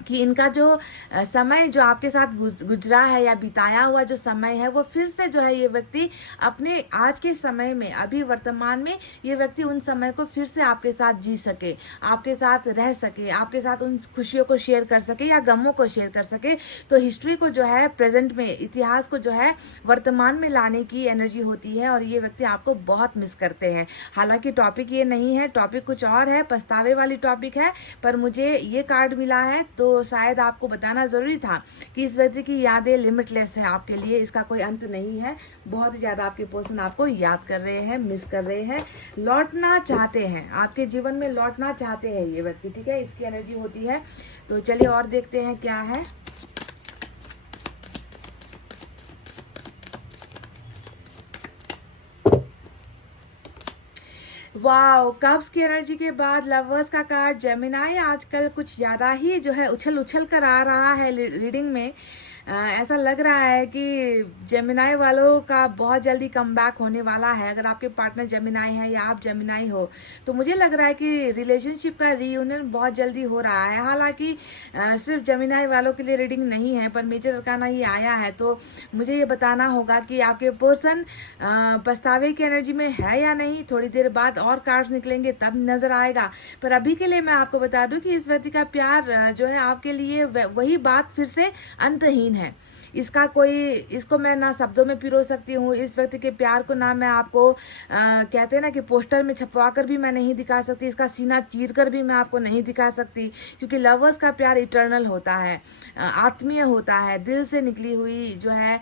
कि इनका जो समय जो आपके साथ गुजरा है या बिताया हुआ जो समय है वो फिर से जो है ये व्यक्ति अपने आज के समय में अभी वर्तमान में ये व्यक्ति उन समय को फिर से आपके साथ जी सके, आपके साथ रह सके, आपके साथ उन खुशियों को शेयर कर सके या गमों को शेयर कर सके। तो हिस्ट्री को जो है प्रेजेंट में, इतिहास को जो है वर्तमान में लाने की एनर्जी होती है और ये व्यक्ति आपको बहुत मिस करते हैं। हालांकि टॉपिक ये नहीं है, टॉपिक कुछ और है, पछतावे वाली टॉपिक है, पर मुझे ये कार्ड मिला है तो शायद आपको बताना ज़रूरी था कि इस व्यक्ति की यादें लिमिटलेस है आपके लिए, इसका कोई अंत नहीं है। बहुत ही ज़्यादा आपके पर्सन आपको याद कर रहे हैं, मिस कर रहे हैं, लौटना चाहते हैं, आपके जीवन में लौटना चाहते हैं ये व्यक्ति, ठीक है, इसकी एनर्जी होती है। तो चलिए और देखते हैं क्या है। वाओ, कप्स की एनर्जी के बाद लवर्स का कार्ड जेमिनाई आजकल कुछ ज़्यादा ही जो है उछल उछल कर आ रहा है रीडिंग में। ऐसा लग रहा है कि जेमिनाई वालों का बहुत जल्दी कमबैक होने वाला है। अगर आपके पार्टनर जेमिनाई हैं या आप जेमिनाई हो तो मुझे लग रहा है कि रिलेशनशिप का रीयूनियन बहुत जल्दी हो रहा है। हालांकि सिर्फ जेमिनाई वालों के लिए रीडिंग नहीं है, पर मेजर अरकाना ये आया है तो मुझे ये बताना होगा कि आपके पर्सन पछतावे की एनर्जी में है या नहीं। थोड़ी देर बाद और कार्ड्स निकलेंगे तब नजर आएगा, पर अभी के लिए मैं आपको बता दूं कि इस व्यक्ति का प्यार जो है आपके लिए वही बात फिर से अंतहीन है। इसका कोई, इसको मैं ना शब्दों में पिरो सकती हूँ, इस व्यक्ति के प्यार को ना मैं आपको कहते हैं ना कि पोस्टर में छपवा कर भी मैं नहीं दिखा सकती, इसका सीना चीर कर भी मैं आपको नहीं दिखा सकती, क्योंकि लवर्स का प्यार इटर्नल होता है, आत्मीय होता है, दिल से निकली हुई जो है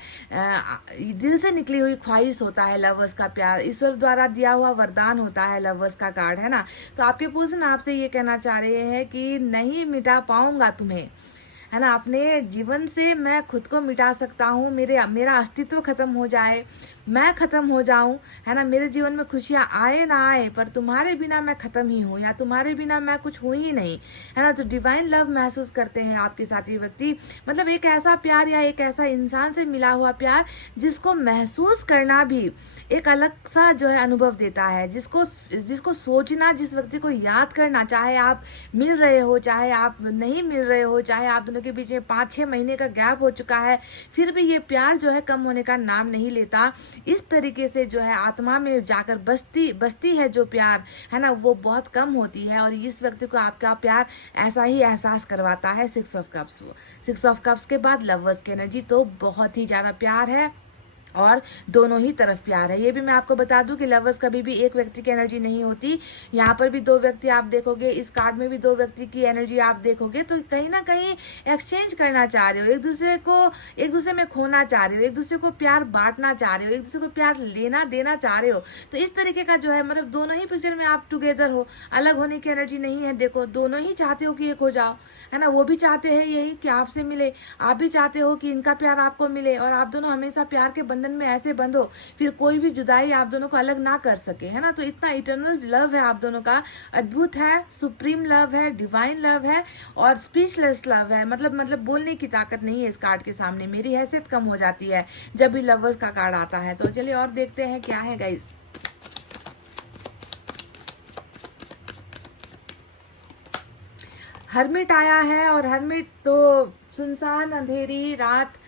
दिल से निकली हुई ख्वाहिश होता है लवर्स का प्यार, ईश्वर द्वारा दिया हुआ वरदान होता है लवर्स का कार्ड, है ना। तो आपके पर्सन आपसे ये कहना चाह रहे हैं कि नहीं मिटा पाऊंगा तुम्हें, है ना, अपने जीवन से मैं खुद को मिटा सकता हूँ, मेरा अस्तित्व खत्म हो जाए, मैं खत्म हो जाऊं, है ना, मेरे जीवन में खुशियाँ आए ना आए, पर तुम्हारे बिना मैं खत्म ही हूँ या तुम्हारे बिना मैं कुछ हूँ ही नहीं, है ना। तो डिवाइन लव महसूस करते हैं आपके साथ ये व्यक्ति, मतलब एक ऐसा प्यार या एक ऐसा इंसान से मिला हुआ प्यार जिसको महसूस करना भी एक अलग सा जो है अनुभव देता है, जिसको सोचना, जिस व्यक्ति को याद करना, चाहे आप मिल रहे हो चाहे आप नहीं मिल रहे हो, चाहे आप दोनों के बीच में 5-6 महीने का गैप हो चुका है, फिर भी ये प्यार जो है कम होने का नाम नहीं लेता। इस तरीके से जो है आत्मा में जाकर बसती है जो प्यार, है ना, वो बहुत कम होती है और इस व्यक्ति को आपका प्यार ऐसा ही एहसास करवाता है। 6 ऑफ कप्स, 6 ऑफ कप्स के बाद लवर्स की एनर्जी, तो बहुत ही ज़्यादा प्यार है और दोनों ही तरफ प्यार है। ये भी मैं आपको बता दूं कि लवर्स कभी भी एक व्यक्ति की एनर्जी नहीं होती, यहाँ पर भी 2 व्यक्ति आप देखोगे, इस कार्ड में भी 2 व्यक्ति की एनर्जी आप देखोगे, तो कहीं ना कहीं एक्सचेंज करना चाह रहे हो, एक दूसरे में खोना चाह रहे हो, एक दूसरे को प्यार बांटना चाह रहे हो, एक दूसरे को प्यार लेना देना चाह रहे हो। तो इस तरीके का जो है, मतलब दोनों ही पिक्चर में आप टुगेदर हो, अलग होने की एनर्जी नहीं है। देखो, दोनों ही चाहते हो कि एक हो जाओ, है ना, वो भी चाहते हैं यही कि आपसे मिले, आप भी चाहते हो कि इनका प्यार आपको मिले, और आप दोनों हमेशा प्यार के बंधन में ऐसे बंधो फिर कोई भी जुदाई आप दोनों को अलग ना कर सके, है ना। तो इतना इटर्नल लव है आप दोनों का, अद्भुत है, सुप्रीम लव है, डिवाइन लव है और स्पीचलेस लव है। मतलब बोलने की ताकत नहीं है इस कार्ड के सामने, मेरी हैसियत कम हो जाती है जब भी लवर्स का कार्ड आता है। तो चलिए और देखते हैं क्या है गाइस। हर्मिट आया है और हर्मिट तो सुनसान अंधेरी रात,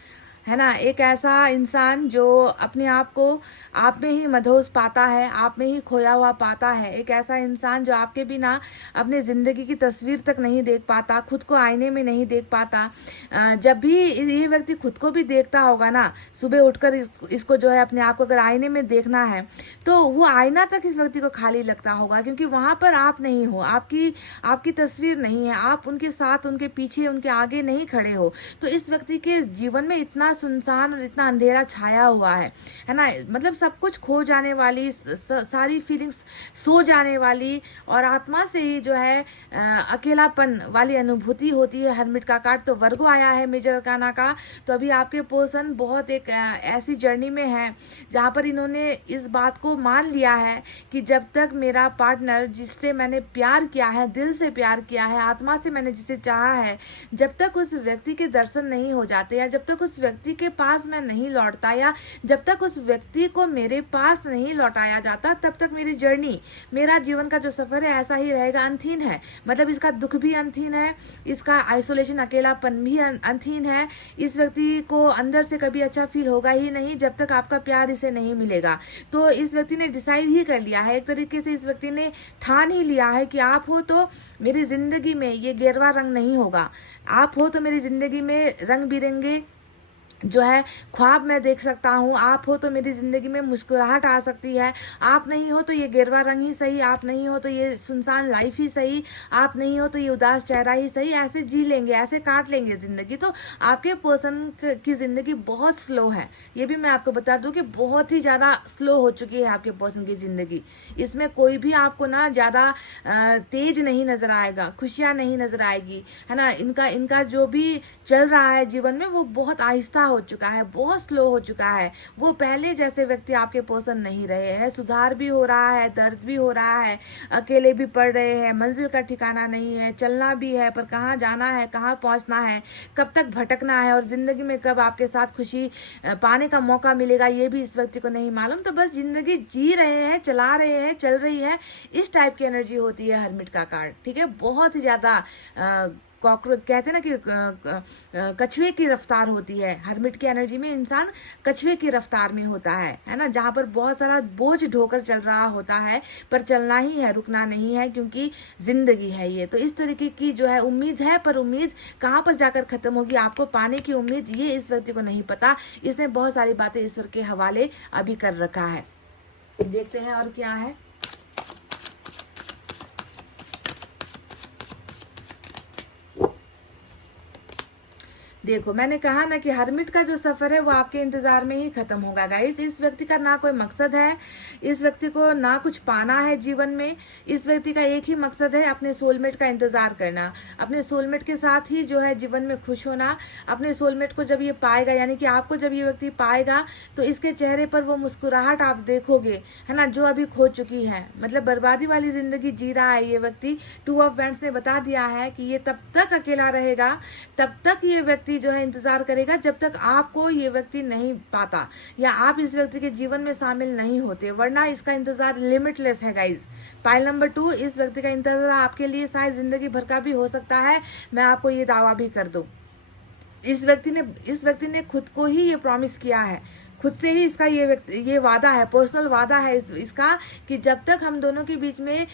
है ना, एक ऐसा इंसान जो अपने आप को आप में ही मदहोश पाता है, आप में ही खोया हुआ पाता है, एक ऐसा इंसान जो आपके बिना अपने ज़िंदगी की तस्वीर तक नहीं देख पाता, खुद को आईने में नहीं देख पाता। जब भी ये व्यक्ति खुद को भी देखता होगा ना, सुबह उठकर इसको जो है अपने आप को अगर आईने में देखना है तो वो आईना तक इस व्यक्ति को खाली लगता होगा, क्योंकि वहाँ पर आप नहीं हो, आपकी तस्वीर नहीं है, आप उनके साथ, उनके पीछे, उनके आगे नहीं खड़े हो। तो इस व्यक्ति के जीवन में इतना सुनसान और इतना अंधेरा छाया हुआ है ना, मतलब सब कुछ खो जाने वाली, सारी फीलिंग्स सो जाने वाली और आत्मा से ही जो है अकेलापन वाली अनुभूति होती है। हर्मिट का कार्ड तो वर्गो आया है मेजर अरकाना का। तो अभी आपके पर्सन बहुत एक ऐसी जर्नी में है जहाँ पर इन्होंने इस बात को मान लिया है कि जब तक मेरा पार्टनर, जिससे मैंने प्यार किया है, दिल से प्यार किया है, आत्मा से मैंने जिसे चाहा है, जब तक उस व्यक्ति के दर्शन नहीं हो जाते या जब तक उस व्यक्ति व्यक्ति के पास मैं नहीं लौटता, या जब तक उस व्यक्ति को मेरे पास नहीं लौटाया जाता, तब तक मेरी जर्नी, मेरा जीवन का जो सफ़र है ऐसा ही रहेगा, अंतहीन है। मतलब इसका दुख भी अंतहीन है, इसका आइसोलेशन, अकेलापन भी अंतहीन है। इस व्यक्ति को अंदर से कभी अच्छा फील होगा ही नहीं जब तक आपका प्यार इसे नहीं मिलेगा। तो इस व्यक्ति ने डिसाइड ही कर लिया है, एक तरीके से इस व्यक्ति ने ठान ही लिया है कि आप हो तो मेरी ज़िंदगी में ये गेरवा रंग नहीं होगा, आप हो तो मेरी ज़िंदगी में रंग बिरंगे जो है ख्वाब मैं देख सकता हूँ, आप हो तो मेरी ज़िंदगी में मुस्कुराहट आ सकती है, आप नहीं हो तो ये गेरवा रंग ही सही, आप नहीं हो तो ये सुनसान लाइफ ही सही, आप नहीं हो तो ये उदास चेहरा ही सही, ऐसे जी लेंगे, ऐसे काट लेंगे ज़िंदगी। तो आपके पर्सन की ज़िंदगी बहुत स्लो है, ये भी मैं आपको बता दूँ कि बहुत ही ज़्यादा स्लो हो चुकी है आपके पर्सन की ज़िंदगी। इसमें कोई भी आपको ना ज़्यादा तेज नहीं नज़र आएगा, खुशियाँ नहीं नज़र आएगी, है ना। इनका जो भी चल रहा है जीवन में वो बहुत आहिस्ता हो चुका है, बहुत स्लो हो चुका है। वो पहले जैसे व्यक्ति आपके पर्सन नहीं रहे हैं। सुधार भी हो रहा है, दर्द भी हो रहा है, अकेले भी पड़ रहे हैं, मंजिल का ठिकाना नहीं है, चलना भी है पर कहाँ जाना है, कहाँ पहुँचना है, कब तक भटकना है और ज़िंदगी में कब आपके साथ खुशी पाने का मौका मिलेगा, ये भी इस व्यक्ति को नहीं मालूम। तो बस ज़िंदगी जी रहे हैं, चला रहे हैं, चल रही है, इस टाइप की एनर्जी होती है हर्मिट का कार्ड। ठीक है, बहुत ही ज़्यादा कॉकरोच कहते हैं ना कि कछुए की रफ्तार होती है। हर्मिट की एनर्जी में इंसान कछुए की रफ्तार में होता है ना, जहाँ पर बहुत सारा बोझ ढोकर चल रहा होता है, पर चलना ही है, रुकना नहीं है, क्योंकि जिंदगी है ये। तो इस तरीके की जो है उम्मीद है, पर उम्मीद कहाँ पर जाकर खत्म होगी, आपको पाने की उम्मीद, ये इस व्यक्ति को नहीं पता। इसने बहुत सारी बातें ईश्वर के हवाले अभी कर रखा है। देखते हैं और क्या है। देखो, मैंने कहा ना कि हर्मिट का जो सफ़र है वो आपके इंतज़ार में ही ख़त्म होगा गाइस। इस व्यक्ति का ना कोई मकसद है, इस व्यक्ति को ना कुछ पाना है जीवन में। इस व्यक्ति का एक ही मकसद है, अपने सोलमेट का इंतज़ार करना, अपने सोलमेट के साथ ही जो है जीवन में खुश होना। अपने सोलमेट को जब ये पाएगा, यानी कि आपको जब ये व्यक्ति पाएगा, तो इसके चेहरे पर वो मुस्कुराहट आप देखोगे, है ना, जो अभी खो चुकी है। मतलब बर्बादी वाली ज़िंदगी जी रहा है ये व्यक्ति। 2 ऑफ वैंड्स ने बता दिया है कि ये तब तक अकेला रहेगा, तब तक ये व्यक्ति जो है इंतजार करेगा, जब तक आपको ये व्यक्ति नहीं पाता या आप इस व्यक्ति के जीवन में शामिल नहीं होते, वरना इसका इंतजार लिमिटलेस है गाइज। पाइल नंबर 2, इस व्यक्ति का इंतजार आपके लिए शायद जिंदगी भर का भी हो सकता है, मैं आपको ये दावा भी कर दूं। इस व्यक्ति ने खुद को ही ये प्रॉमिस किया है, खुद से ही इसका ये वादा है, पर्सनल वादा है इसका, कि जब तक हम दोनों के बीच में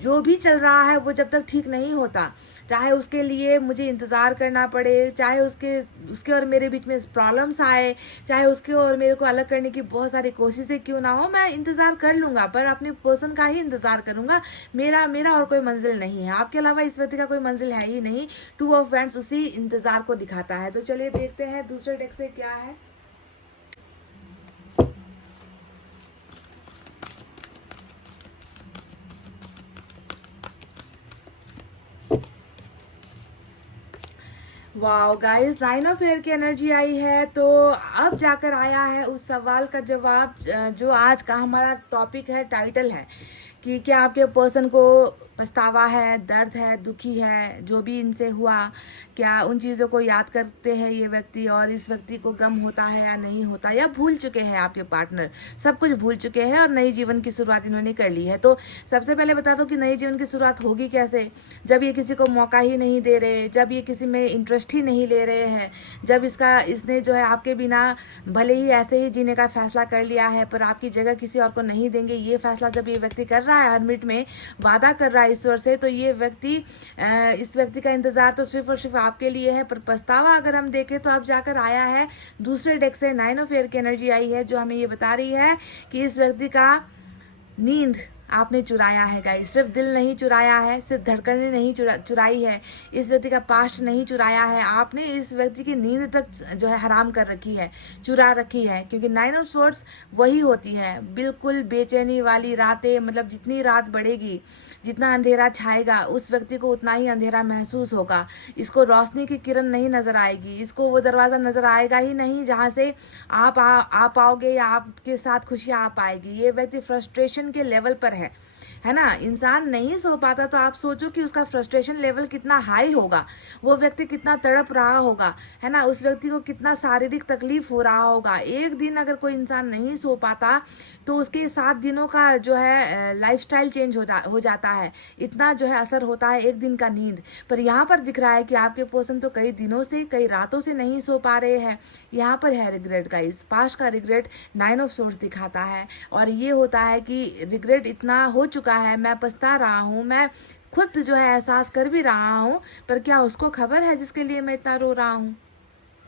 जो भी चल रहा है वो जब तक ठीक नहीं होता, चाहे उसके लिए मुझे इंतज़ार करना पड़े, चाहे उसके और मेरे बीच में प्रॉब्लम्स आए, चाहे उसके और मेरे को अलग करने की बहुत सारी कोशिशें क्यों ना हो, मैं इंतज़ार कर लूँगा, पर अपने पर्सन का ही इंतज़ार करूँगा। मेरा और कोई मंजिल नहीं है, आपके अलावा इस व्यक्ति का कोई मंजिल है ही नहीं। 2 ऑफ वैंड्स उसी इंतज़ार को दिखाता है। तो चलिए देखते हैं दूसरे डेक से क्या है। वाओ गाइस, 9 ऑफ एयर की एनर्जी आई है। तो अब जाकर आया है उस सवाल का जवाब जो आज का हमारा टॉपिक है, टाइटल है कि क्या आपके पर्सन को पछतावा है, दर्द है, दुखी है जो भी इनसे हुआ, क्या उन चीज़ों को याद करते हैं ये व्यक्ति, और इस व्यक्ति को गम होता है या नहीं होता, या भूल चुके हैं आपके पार्टनर, सब कुछ भूल चुके हैं और नई जीवन की शुरुआत इन्होंने कर ली है। तो सबसे पहले बता दो कि नई जीवन की शुरुआत होगी कैसे, जब ये किसी को मौका ही नहीं दे रहे, जब ये किसी में इंटरेस्ट ही नहीं ले रहे हैं, जब इसने जो है आपके बिना भले ही ऐसे ही जीने का फैसला कर लिया है, पर आपकी जगह किसी और को नहीं देंगे, ये फैसला जब ये व्यक्ति कर रहा है, हर्मिट में वादा कर रहा है ईश्वर से, तो ये व्यक्ति इस व्यक्ति का इंतजार तो सिर्फ और सिर्फ आपके लिए है। पर पछतावा अगर हम देखें तो अब जाकर आया है दूसरे डेक से 9 ऑफ एयर की एनर्जी आई है, जो हमें ये बता रही है कि इस व्यक्ति का नींद आपने चुराया है गाइस। सिर्फ दिल नहीं चुराया है, सिर्फ धड़कनें नहीं चुराई है, इस व्यक्ति का पास्ट नहीं चुराया है, आपने इस व्यक्ति की नींद तक जो है हराम कर रखी है, चुरा रखी है। क्योंकि 9 ऑफ स्वॉर्ड्स वही होती है, बिल्कुल बेचैनी वाली रातें। मतलब जितनी रात बढ़ेगी, जितना अंधेरा छाएगा, उस व्यक्ति को उतना ही अंधेरा महसूस होगा। इसको रोशनी की किरण नहीं नजर आएगी, इसको वो दरवाज़ा नजर आएगा ही नहीं जहाँ से आप पाओगे या आपके साथ खुशियाँ आ पाएगी। ये व्यक्ति फ्रस्ट्रेशन के लेवल पर है, है ना। इंसान नहीं सो पाता तो आप सोचो कि उसका फ्रस्ट्रेशन लेवल कितना हाई होगा, वो व्यक्ति कितना तड़प रहा होगा, है ना, उस व्यक्ति को कितना शारीरिक तकलीफ हो रहा होगा। एक दिन अगर कोई इंसान नहीं सो पाता तो उसके 7 दिनों का जो है लाइफस्टाइल चेंज हो जाता है, इतना जो है असर होता है एक दिन का नींद पर। यहाँ पर दिख रहा है कि आपके पर्सन तो कई दिनों से, कई रातों से नहीं सो पा रहे हैं। यहाँ पर है रिग्रेट का, इस पास्ट का रिग्रेट 9 ऑफ सोर्स दिखाता है। और ये होता है कि रिग्रेट इतना हो चुका है, मैं पछता रहा हूँ, मैं खुद जो है एहसास कर भी रहा हूँ, पर क्या उसको खबर है जिसके लिए मैं इतना रो रहा हूँ?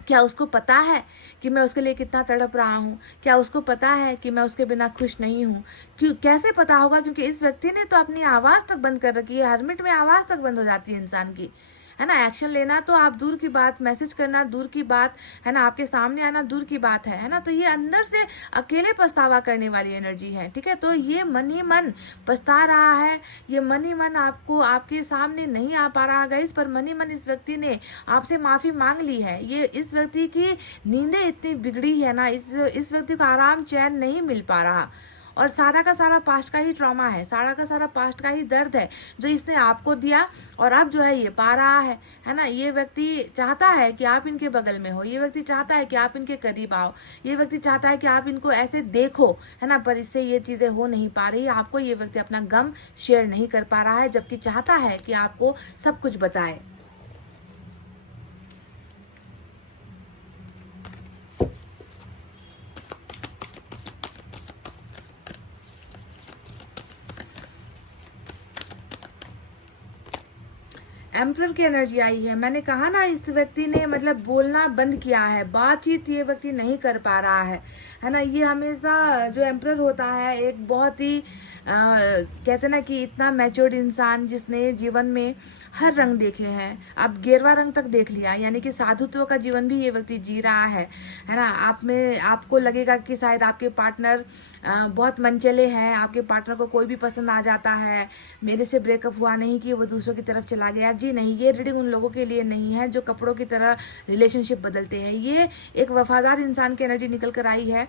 क्या उसको पता है कि मैं उसके लिए कितना तड़प रहा हूँ? क्या उसको पता है कि मैं उसके बिना खुश नहीं हूँ? क्यों, कैसे पता होगा? क्योंकि इस व्यक्ति ने तो अपनी आवाज़ तक बंद कर रखी है। हर्मिट में आवाज़ तक बंद हो जाती है इंसान की, है ना। एक्शन लेना तो आप दूर की बात, मैसेज करना दूर की बात, है ना, आपके सामने आना दूर की बात है ना। तो ये अंदर से अकेले पछतावा करने वाली एनर्जी है, ठीक है। तो ये मन ही मन पछता रहा है, ये मन ही मन आपको, आपके सामने नहीं आ पा रहा गाइस, पर मन ही मन इस व्यक्ति ने आपसे माफ़ी मांग ली है। ये इस व्यक्ति की नींदें इतनी बिगड़ी है ना, इस व्यक्ति को आराम चैन नहीं मिल पा रहा। और सारा का सारा पास्ट का ही ट्रॉमा है, सारा का सारा पास्ट का ही दर्द है जो इसने आपको दिया और अब जो है ये पा रहा है ना। ये व्यक्ति चाहता है कि आप इनके बगल में हो, ये व्यक्ति चाहता है कि आप इनके करीब आओ, ये व्यक्ति चाहता है कि आप इनको ऐसे देखो, है ना, पर इससे ये चीज़ें हो नहीं पा रही। आपको ये व्यक्ति अपना गम शेयर नहीं कर पा रहा है, जबकि चाहता है कि आपको सब कुछ बताए। एम्परर की एनर्जी आई है। मैंने कहा ना, इस व्यक्ति ने मतलब बोलना बंद किया है, बातचीत ये व्यक्ति नहीं कर पा रहा है ना। ये हमेशा जो एम्परर होता है एक बहुत ही कहते ना कि इतना मैच्योर्ड इंसान जिसने जीवन में हर रंग देखे हैं, अब 11वां रंग तक देख लिया, यानी कि साधुत्व का जीवन भी ये व्यक्ति जी रहा है ना। आप में आपको लगेगा कि शायद आपके पार्टनर बहुत मनचले हैं, आपके पार्टनर को कोई भी पसंद आ जाता है, मेरे से ब्रेकअप हुआ नहीं कि वो दूसरों की तरफ चला गया। जी नहीं, ये रीडिंग उन लोगों के लिए नहीं है जो कपड़ों की तरह रिलेशनशिप बदलते हैं। ये एक वफादार इंसान की एनर्जी निकल कर आई है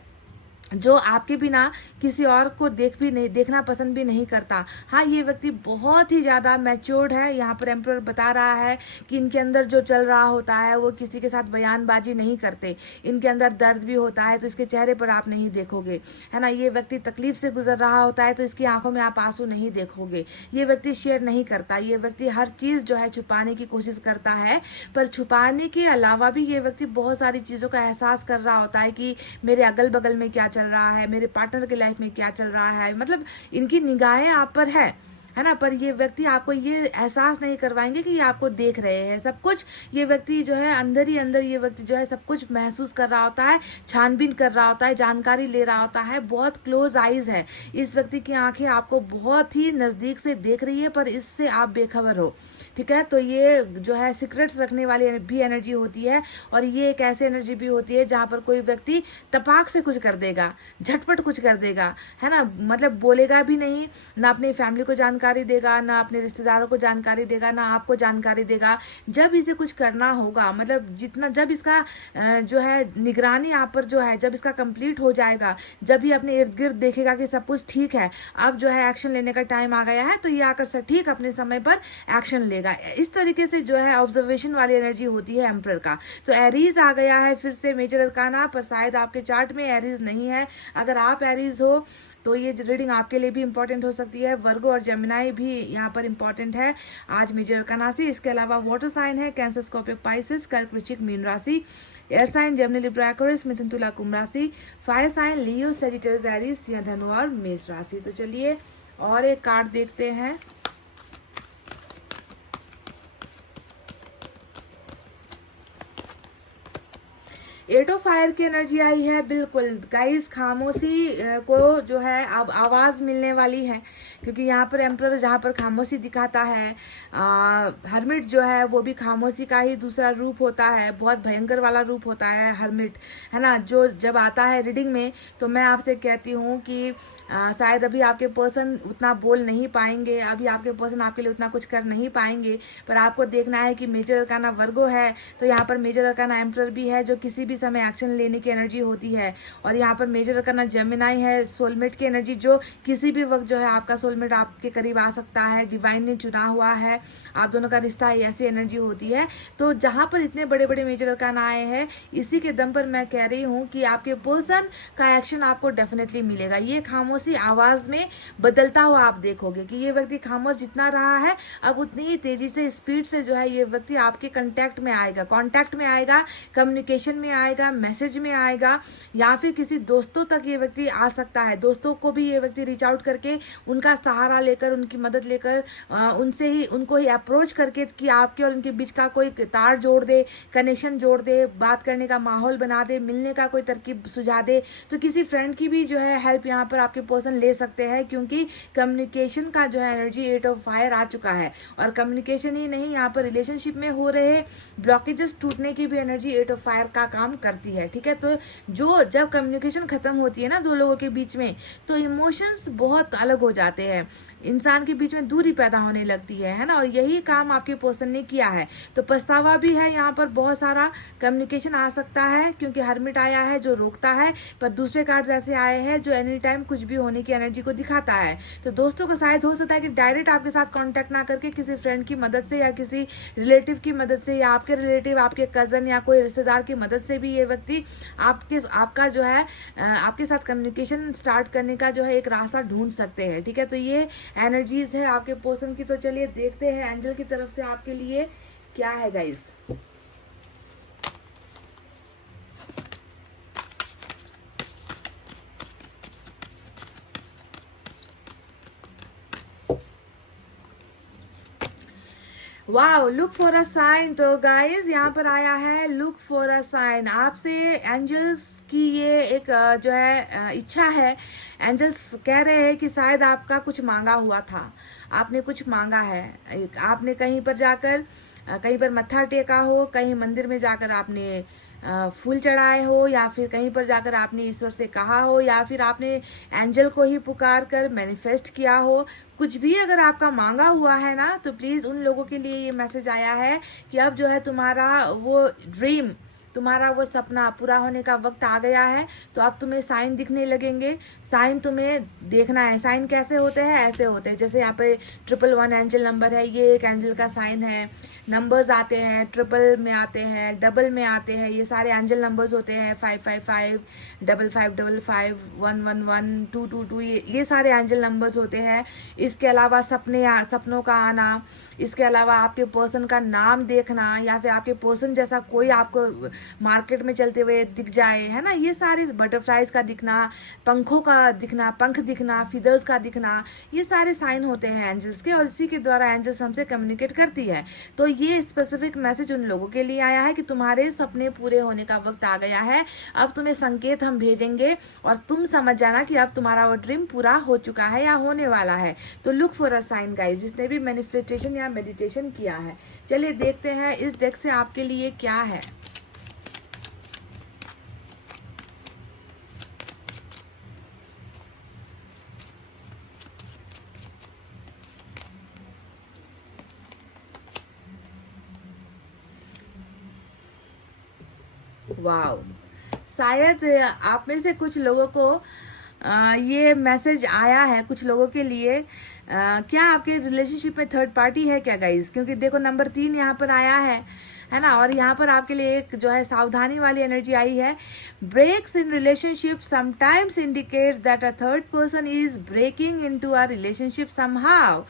जो आपके बिना किसी और को देखना पसंद भी नहीं करता। हाँ, ये व्यक्ति बहुत ही ज़्यादा मैच्योर्ड है। यहाँ पर एम्परर बता रहा है कि इनके अंदर जो चल रहा होता है वो किसी के साथ बयानबाजी नहीं करते, इनके अंदर दर्द भी होता है तो इसके चेहरे पर आप नहीं देखोगे, है ना। ये व्यक्ति तकलीफ से गुजर रहा होता है तो इसकी आंखों में आप आंसू नहीं देखोगे। ये व्यक्ति शेयर नहीं करता, ये व्यक्ति हर चीज़ जो है छुपाने की कोशिश करता है, पर छुपाने के अलावा भी ये व्यक्ति बहुत सारी चीज़ों का एहसास कर रहा होता है कि मेरे अगल बगल में क्या चल रहा है, मेरे पार्टनर की लाइफ में क्या चल रहा है। मतलब इनकी निगाहें आप पर है ना, पर ये व्यक्ति आपको ये एहसास नहीं करवाएंगे कि ये आपको देख रहे हैं सब कुछ। ये व्यक्ति जो है अंदर ही अंदर, ये व्यक्ति जो है सब कुछ महसूस कर रहा होता है, छानबीन कर रहा होता है, जानकारी ले रहा होता है। बहुत क्लोज आइज है इस व्यक्ति की आंखें, आपको बहुत ही नज़दीक से देख रही है पर इससे आप बेखबर हो, ठीक है। तो ये जो है सीक्रेट्स रखने वाली भी एनर्जी होती है और ये एक ऐसी एनर्जी भी होती है जहाँ पर कोई व्यक्ति तपाक से कुछ कर देगा, झटपट कुछ कर देगा, है ना। मतलब बोलेगा भी नहीं, ना अपनी फैमिली को जानकारी देगा, ना अपने रिश्तेदारों को जानकारी देगा, ना आपको जानकारी देगा। जब इसे कुछ करना होगा, मतलब जब इसका जो है निगरानी आप पर जो है, जब इसका कंप्लीट हो जाएगा, जब ये अपने इर्द गिर्द देखेगा कि सब कुछ ठीक है, अब जो है एक्शन लेने का टाइम आ गया है, तो ये आकर सटीक अपने समय पर एक्शन लेगा। इस तरीके से जो है ऑब्जर्वेशन वाली एनर्जी होती है एम्परर का। तो एरीज आ गया है फिर से मेजर अरकाना, पर शायद आपके चार्ट में एरीज नहीं है। अगर आप एरीज हो तो ये रीडिंग आपके लिए भी इंपॉर्टेंट हो सकती है। वर्गो और जेमिनाई भी यहाँ पर इंपॉर्टेंट है आज मेजर अरकाना से। इसके अलावा वाटर साइन है Cancer, Scorpio, Pisces, Kark, Vrishchik, Meen राशि। Air sign Gemini, Libra, Aquarius, Mithun, Tula, Kumbh राशि। Fire sign Leo, Sagittarius, Aries, Singh, Dhanu और मेष राशि। तो चलिए और एक कार्ड देखते हैं। एट ऑफ फायर की एनर्जी आई है। बिल्कुल गाइस, खामोशी को जो है अब आवाज़ मिलने वाली है, क्योंकि यहाँ पर एम्परर जहाँ पर खामोशी दिखाता है, हर्मिट जो है वो भी खामोशी का ही दूसरा रूप होता है, बहुत भयंकर वाला रूप होता है हर्मिट, है ना। जो जब आता है रीडिंग में तो मैं आपसे कहती हूँ कि शायद अभी आपके पर्सन उतना बोल नहीं पाएंगे, अभी आपके पर्सन आपके लिए उतना कुछ कर नहीं पाएंगे, पर आपको देखना है कि मेजर अरकाना वर्गो है तो यहाँ पर मेजर अरकाना एम्परर भी है, जो किसी भी से हमें एक्शन लेने की एनर्जी होती है। और यहाँ पर मेजर करना जेमिनाई है, सोलमेट की एनर्जी, जो किसी भी वक्त जो है आपका सोलमेट आपके करीब आ सकता है, डिवाइन ने चुना हुआ है, आप दोनों का रिश्ता है, ऐसी एनर्जी होती है। तो जहाँ पर इतने बड़े बड़े मेजर अरकाना आए हैं, इसी के दम पर मैं कह रही हूँ कि आपके पर्सन का एक्शन आपको डेफिनेटली मिलेगा। ये खामोशी आवाज़ में बदलता हुआ आप देखोगे कि ये व्यक्ति खामोश जितना रहा है, अब उतनी ही तेजी से, स्पीड से जो है ये व्यक्ति आपके कांटेक्ट में आएगा, कम्युनिकेशन में आएगा, मैसेज में आएगा, या फिर किसी दोस्तों तक ये व्यक्ति आ सकता है। दोस्तों को भी ये व्यक्ति रीच आउट करके उनका सहारा लेकर, उनकी मदद लेकर, उनको ही अप्रोच करके कि आपके और उनके बीच का कोई तार जोड़ दे, कनेक्शन जोड़ दे, बात करने का माहौल बना दे, मिलने का कोई तरकीब सुझा दे। तो किसी फ्रेंड की भी जो है हेल्प यहाँ पर आपके पर्सन ले सकते हैं, क्योंकि कम्युनिकेशन का जो है एनर्जी 8 ऑफ फायर आ चुका है। और कम्युनिकेशन ही नहीं, यहाँ पर रिलेशनशिप में हो रहे ब्लॉकेजेस टूटने की भी एनर्जी 8 ऑफ फायर का काम करती है। ठीक है, तो जब कम्युनिकेशन खत्म होती है ना दो लोगों के बीच में, तो इमोशंस बहुत अलग हो जाते हैं, इंसान के बीच में दूरी पैदा होने लगती है ना। और यही काम आपके पर्सन ने किया है। तो पछतावा भी है यहाँ पर, बहुत सारा कम्युनिकेशन आ सकता है, क्योंकि हर्मिट आया है जो रोकता है, पर दूसरे कार्ड्स ऐसे आए हैं जो एनी टाइम कुछ भी होने की एनर्जी को दिखाता है। तो दोस्तों का शायद हो सकता है कि डायरेक्ट आपके साथ कांटेक्ट ना करके किसी फ्रेंड की मदद से, या किसी रिलेटिव की मदद से, या आपके रिलेटिव, आपके कज़न या कोई रिश्तेदार की मदद से भी ये व्यक्ति आपका जो है आपके साथ कम्युनिकेशन स्टार्ट करने का जो है एक रास्ता ढूंढ सकते हैं। ठीक है, तो ये एनर्जीज है आपके पर्सन की। तो चलिए देखते हैं एंजल की तरफ से आपके लिए क्या है guys. Wow, look for a sign. तो गाइस यहाँ पर आया है लुक फॉर अ साइन। आपसे एंजल्स की ये एक जो है इच्छा है। एंजल्स कह रहे हैं कि शायद आपका कुछ मांगा हुआ था, आपने कुछ मांगा है, आपने कहीं पर जाकर कहीं पर मत्था टेका हो, कहीं मंदिर में जाकर आपने फूल चढ़ाए हो, या फिर कहीं पर जाकर आपने ईश्वर से कहा हो, या फिर आपने एंजल को ही पुकार कर मैनिफेस्ट किया हो। कुछ भी अगर आपका मांगा हुआ है ना, तो प्लीज़ उन लोगों के लिए ये मैसेज आया है कि अब जो है तुम्हारा वो ड्रीम, तुम्हारा वो सपना पूरा होने का वक्त आ गया है। तो अब तुम्हें साइन दिखने लगेंगे, साइन तुम्हें देखना है। साइन कैसे होते हैं? ऐसे होते हैं जैसे यहाँ पे 111 एंजल नंबर है, ये एक एंजल का साइन है। नंबर्स आते हैं, ट्रिपल में आते हैं, डबल में आते हैं, ये सारे एंजल नंबर्स होते हैं। 555, 5555, 111, 222, ये सारे एंजल नंबर्स होते हैं। इसके अलावा सपनों का आना, इसके अलावा आपके पर्सन का नाम देखना, या फिर आपके पर्सन जैसा कोई आपको मार्केट में चलते हुए दिख जाए, है ना। ये सारे बटरफ्लाइज का दिखना, पंखों का दिखना, पंख दिखना, फिदर्स का दिखना, ये सारे साइन होते हैं एंजल्स के, और इसी के द्वारा एंजल्स हमसे कम्युनिकेट करती है। तो ये स्पेसिफिक मैसेज उन लोगों के लिए आया है कि तुम्हारे सपने पूरे होने का वक्त आ गया है। अब तुम्हें संकेत हम भेजेंगे और तुम समझ जाना कि अब तुम्हारा वो ड्रीम पूरा हो चुका है या होने वाला है। तो look for a sign guys, जिसने भी मैनिफेस्टेशन या मेडिटेशन किया है। चलिए देखते हैं इस डेक से आपके लिए क्या है। वाओ, शायद आप में से कुछ लोगों को ये मैसेज आया है, कुछ लोगों के लिए। क्या आपके रिलेशनशिप में थर्ड पार्टी है क्या गाइस? क्योंकि देखो नंबर 3 यहाँ पर आया है ना। और यहाँ पर आपके लिए एक जो है सावधानी वाली एनर्जी आई है। Breaks in relationship sometimes indicates that a third person is breaking into a relationship somehow.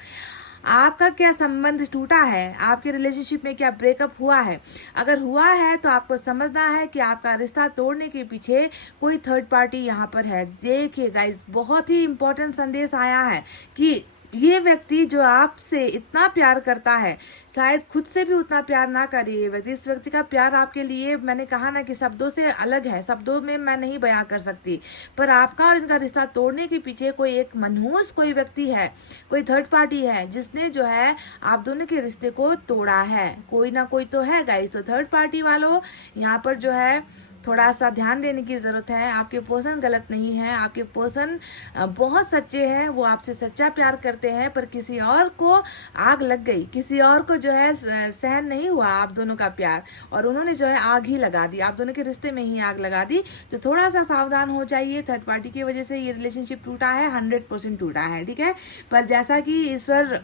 आपका क्या संबंध टूटा है? आपके रिलेशनशिप में क्या ब्रेकअप हुआ है? अगर हुआ है तो आपको समझना है कि आपका रिश्ता तोड़ने के पीछे कोई थर्ड पार्टी यहाँ पर है। देखिए गाइस, बहुत ही इंपॉर्टेंट संदेश आया है कि ये व्यक्ति जो आपसे इतना प्यार करता है, शायद खुद से भी उतना प्यार ना करे ये व्यक्ति। इस व्यक्ति का प्यार आपके लिए, मैंने कहा ना कि शब्दों से अलग है, शब्दों में मैं नहीं बयां कर सकती। पर आपका और इनका रिश्ता तोड़ने के पीछे कोई एक मनहूस कोई व्यक्ति है, कोई थर्ड पार्टी है, जिसने जो है आप दोनों के रिश्ते को तोड़ा है। कोई ना कोई तो है गाइस। तो थर्ड पार्टी वालों, यहाँ पर जो है थोड़ा सा ध्यान देने की ज़रूरत है। आपके पर्सन गलत नहीं है, आपके पर्सन बहुत सच्चे हैं, वो आपसे सच्चा प्यार करते हैं, पर किसी और को आग लग गई, किसी और को जो है सहन नहीं हुआ आप दोनों का प्यार, और उन्होंने जो है आग ही लगा दी, आप दोनों के रिश्ते में ही आग लगा दी। तो थोड़ा सा सावधान हो जाइए, थर्ड पार्टी की वजह से ये रिलेशनशिप टूटा है, 100% टूटा है, ठीक है। पर जैसा कि ईश्वर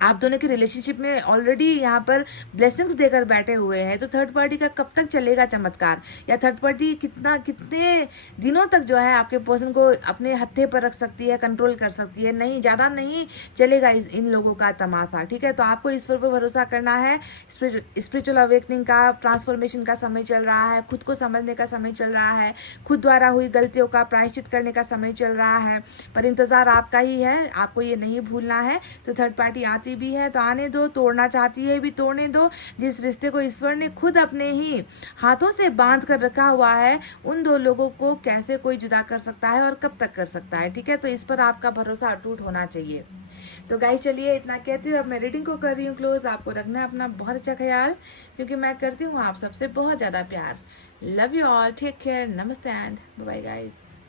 आप दोनों के रिलेशनशिप में ऑलरेडी यहाँ पर ब्लेसिंग्स देकर बैठे हुए हैं, तो थर्ड पार्टी का कब तक चलेगा चमत्कार, या थर्ड पार्टी कितने दिनों तक जो है आपके पर्सन को अपने हत्थे पर रख सकती है, कंट्रोल कर सकती है। नहीं, ज़्यादा नहीं चलेगा इन लोगों का तमाशा, ठीक है। तो आपको ईश्वर पर भरोसा करना है। स्पिरिचुअल अवेकनिंग का, ट्रांसफॉर्मेशन का समय चल रहा है, खुद को समझने का समय चल रहा है, खुद द्वारा हुई गलतियों का प्रायश्चित करने का समय चल रहा है। पर इंतज़ार आपका ही है, आपको ये नहीं भूलना है। तो थर्ड पार्टी आती भी है तो आने दो, तोड़ना चाहती है भी तोड़ने दो। जिस रिश्ते को ईश्वर ने खुद अपने ही हाथों से बांध कर रखा हुआ है, उन दो लोगों को कैसे कोई जुदा कर सकता है और कब तक कर सकता है, ठीक है। तो इस पर आपका भरोसा अटूट होना चाहिए। तो गाइस चलिए इतना कहते हुए अब मैं रीडिंग को कर रही हूँ क्लोज। आपको रखना है अपना बहुत अच्छा ख्याल, क्योंकि मैं करती हूँ आप सबसे बहुत ज़्यादा प्यार। Love you all, take care, नमस्ते एंड बाय बाय गाइस।